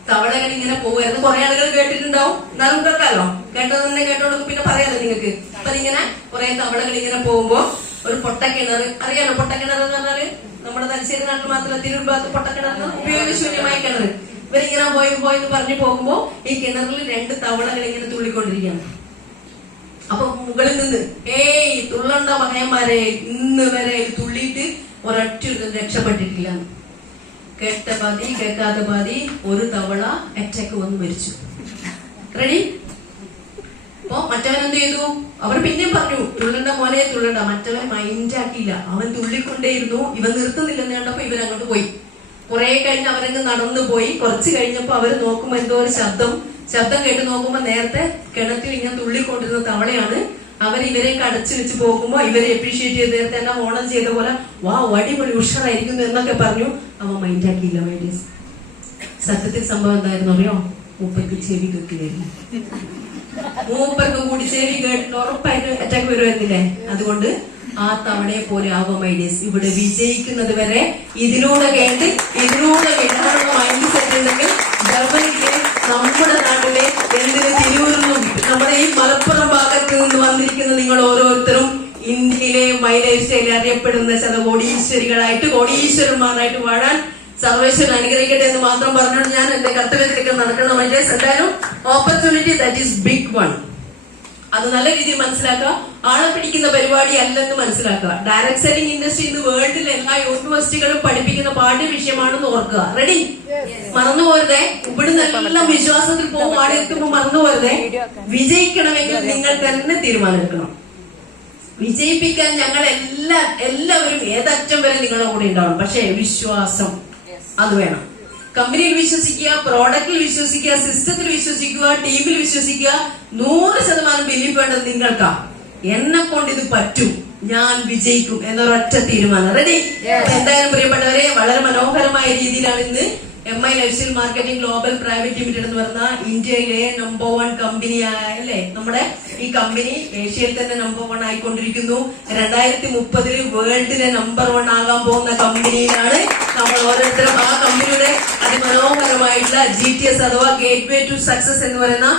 തവളകൾ ഇങ്ങനെ പോകുമായിരുന്നു. കുറെ ആളുകൾ കേട്ടിട്ടുണ്ടാവും, എന്നാലും കേൾക്കാലോ. കേട്ടത് തന്നെ കേട്ടോണ്ട് പിന്നെ പറയാലോ നിങ്ങൾക്ക്. അപ്പൊ ഇങ്ങനെ കുറെ തവളകൾ ഇങ്ങനെ പോകുമ്പോ ഒരു പൊട്ടക്കിണർ, അറിയാലോ പൊട്ടക്കിണർ എന്ന് പറഞ്ഞാല് നമ്മുടെ തലശ്ശേരി നാട്ടിൽ മാത്രമല്ല തിരൂർ ഭാഗത്ത് പൊട്ടക്കിണർ ഉപയോഗശൂന്യമായ കിണർ. ഇവരിങ്ങനെ പോയി പറഞ്ഞു പോകുമ്പോ ഈ കിണറിൽ 2 തവളകൾ ഇങ്ങനെ തുള്ളിക്കൊണ്ടിരിക്കുകയാണ്. അപ്പൊ മുകളിൽ നിന്ന് ഏയ് തുള്ളണ്ട മകന്മാരെ, ഇന്ന് വരെ തുള്ളിയിട്ട് ഒരൊറ്റ രക്ഷപ്പെട്ടിട്ടില്ല. കേട്ട പാതി കേൾക്കാത്ത പാതി ഒരു തവള അറ്റാക്ക് വന്ന് മരിച്ചു. റെഡി? അപ്പൊ മറ്റവൻ എന്ത് ചെയ്തു? അവർ പിന്നെയും പറഞ്ഞു തുള്ളണ്ട മോനെ തുള്ളണ്ട. മറ്റവൻ മൈൻഡ് ആക്കിയില്ല, അവൻ തുള്ളിക്കൊണ്ടേയിരുന്നു. ഇവൻ നിർത്തുന്നില്ലെന്ന് കണ്ടപ്പോ ഇവരങ്ങോട്ട് പോയി. കുറെ കഴിഞ്ഞ് അവരങ്ങ് നടന്നു പോയി. കുറച്ച് കഴിഞ്ഞപ്പോ അവര് നോക്കുമ്പോ എന്തോ ഒരു ശബ്ദം കേട്ട് നോക്കുമ്പോ നേരത്തെ കിണറ്റിൽ ഇങ്ങനെ തുള്ളിക്കൊണ്ടിരുന്ന തവളയാണ്. ഇവരെ കടച്ചു വെച്ച് പോകുമ്പോ ഇവരെ അപ്രീഷിയേറ്റ് ചെയ്ത് നേരത്തെ എന്നാ ഓണം ചെയ്ത പോലെ വാ അടിപൊളി ഉഷാറായിരിക്കുന്നു എന്നൊക്കെ പറഞ്ഞു. അവൻ മൈൻഡ് ആക്കിയില്ല. മൈൻഡേഴ്സ്, സത്യത്തിൽ സംഭവം എന്തായിരുന്നു അറിയോ? മൂപ്പർക്ക് ചെവി കേൾക്കില്ലായിരുന്നു. മൂപ്പർക്ക് കൂടി ചെവി കേട്ടിട്ട് ഉറപ്പായിട്ട് അറ്റാക്ക് വരുമായിരുന്നില്ലേ? അതുകൊണ്ട് ആ തവണയെ പോലെ ആവാം മൈഡേഴ്സ്. ഇവിടെ വിജയിക്കുന്നത് വരെ ഇതിലൂടെ കേട്ട് മൈൻഡ് സെറ്റ് ഉണ്ടെങ്കിൽ ജർമ്മനിയിലെ, നമ്മുടെ നാട്ടിലെ, എന്തിന് തിരൂരിനും നമ്മുടെ ഈ മലപ്പുറം ഭാഗത്ത് നിന്ന് വന്നിരിക്കുന്ന നിങ്ങൾ ഓരോരുത്തരും ഇന്ത്യയിലെ മൈ ലൈഫ് സ്റ്റൈലിൽ അറിയപ്പെടുന്ന ശതകോടീശ്വരികളായിട്ട് കോടീശ്വരന്മാരായിട്ട് വാഴാൻ സർവേശ്വരൻ അനുഗ്രഹിക്കട്ടെ എന്ന് മാത്രം പറഞ്ഞുകൊണ്ട് ഞാൻ എന്റെ കർത്തവ്യത്തിലേക്ക് നടക്കണം. മൈഡേഴ്സ്, എന്തായാലും opportunity that is big one. അത് നല്ല രീതിയിൽ മനസ്സിലാക്കുക. ആളെ പിടിക്കുന്ന പരിപാടി അല്ലെന്ന് മനസ്സിലാക്കുക. ഡയറക്ട് സെല്ലിംഗ് ഇൻഡസ്ട്രി ഇന്ന് വേൾഡിലെ എല്ലാ യൂണിവേഴ്സിറ്റികളും പഠിപ്പിക്കുന്ന പാഠ്യ വിഷയമാണെന്ന് ഓർക്കുക. റെഡി? മറന്നു പോരുതേ. ഇവിടുന്ന് എല്ലാം വിശ്വാസത്തിൽ പോകും. ആടെ എത്തുമ്പോ മറന്നു പോരുതേ. വിജയിക്കണമെങ്കിൽ നിങ്ങൾ തന്നെ തീരുമാനമെടുക്കണം. വിജയിപ്പിക്കാൻ ഞങ്ങൾ എല്ലാവരും ഏതറ്റം വരെ നിങ്ങളുടെ കൂടെ ഉണ്ടാവണം. പക്ഷേ വിശ്വാസം അത് വേണം. കമ്പനിയിൽ വിശ്വസിക്കുക, പ്രോഡക്റ്റിൽ വിശ്വസിക്കുക, സിസ്റ്റത്തിൽ വിശ്വസിക്കുക, ടീമിൽ വിശ്വസിക്കുക. 100% ബിലീഫ് വേണ്ടത് നിങ്ങൾക്കാ. എന്നെ കൊണ്ട് ഇത് പറ്റും, ഞാൻ വിജയിക്കും എന്നൊരൊറ്റ തീരുമാനം. റെഡി? എന്തായാലും പ്രിയപ്പെട്ടവരെ, വളരെ മനോഹരമായ രീതിയിലാണ് ഇന്ന് MI life style marketing global private limited എന്ന് പറഞ്ഞ ഇന്ത്യയിലെ നമ്പർ 1 കമ്പനി അല്ലേ? നമ്മുടെ ഈ കമ്പനി ഏഷ്യയിൽ തന്നെ നമ്പർ 1 ആയിക്കൊണ്ടിരിക്കുന്നു. 2030 വേൾഡിലെ നമ്പർ 1 ആകാൻ പോകുന്ന കമ്പനിയിലാണ് നമ്മൾ ഓരോരുത്തരും. ആ കമ്പനിയുടെ അതിമനോഹരമായിട്ടുള്ള GTS അഥവാ ഗേറ്റ് വേ ടു സക്സസ് എന്ന് പറയുന്ന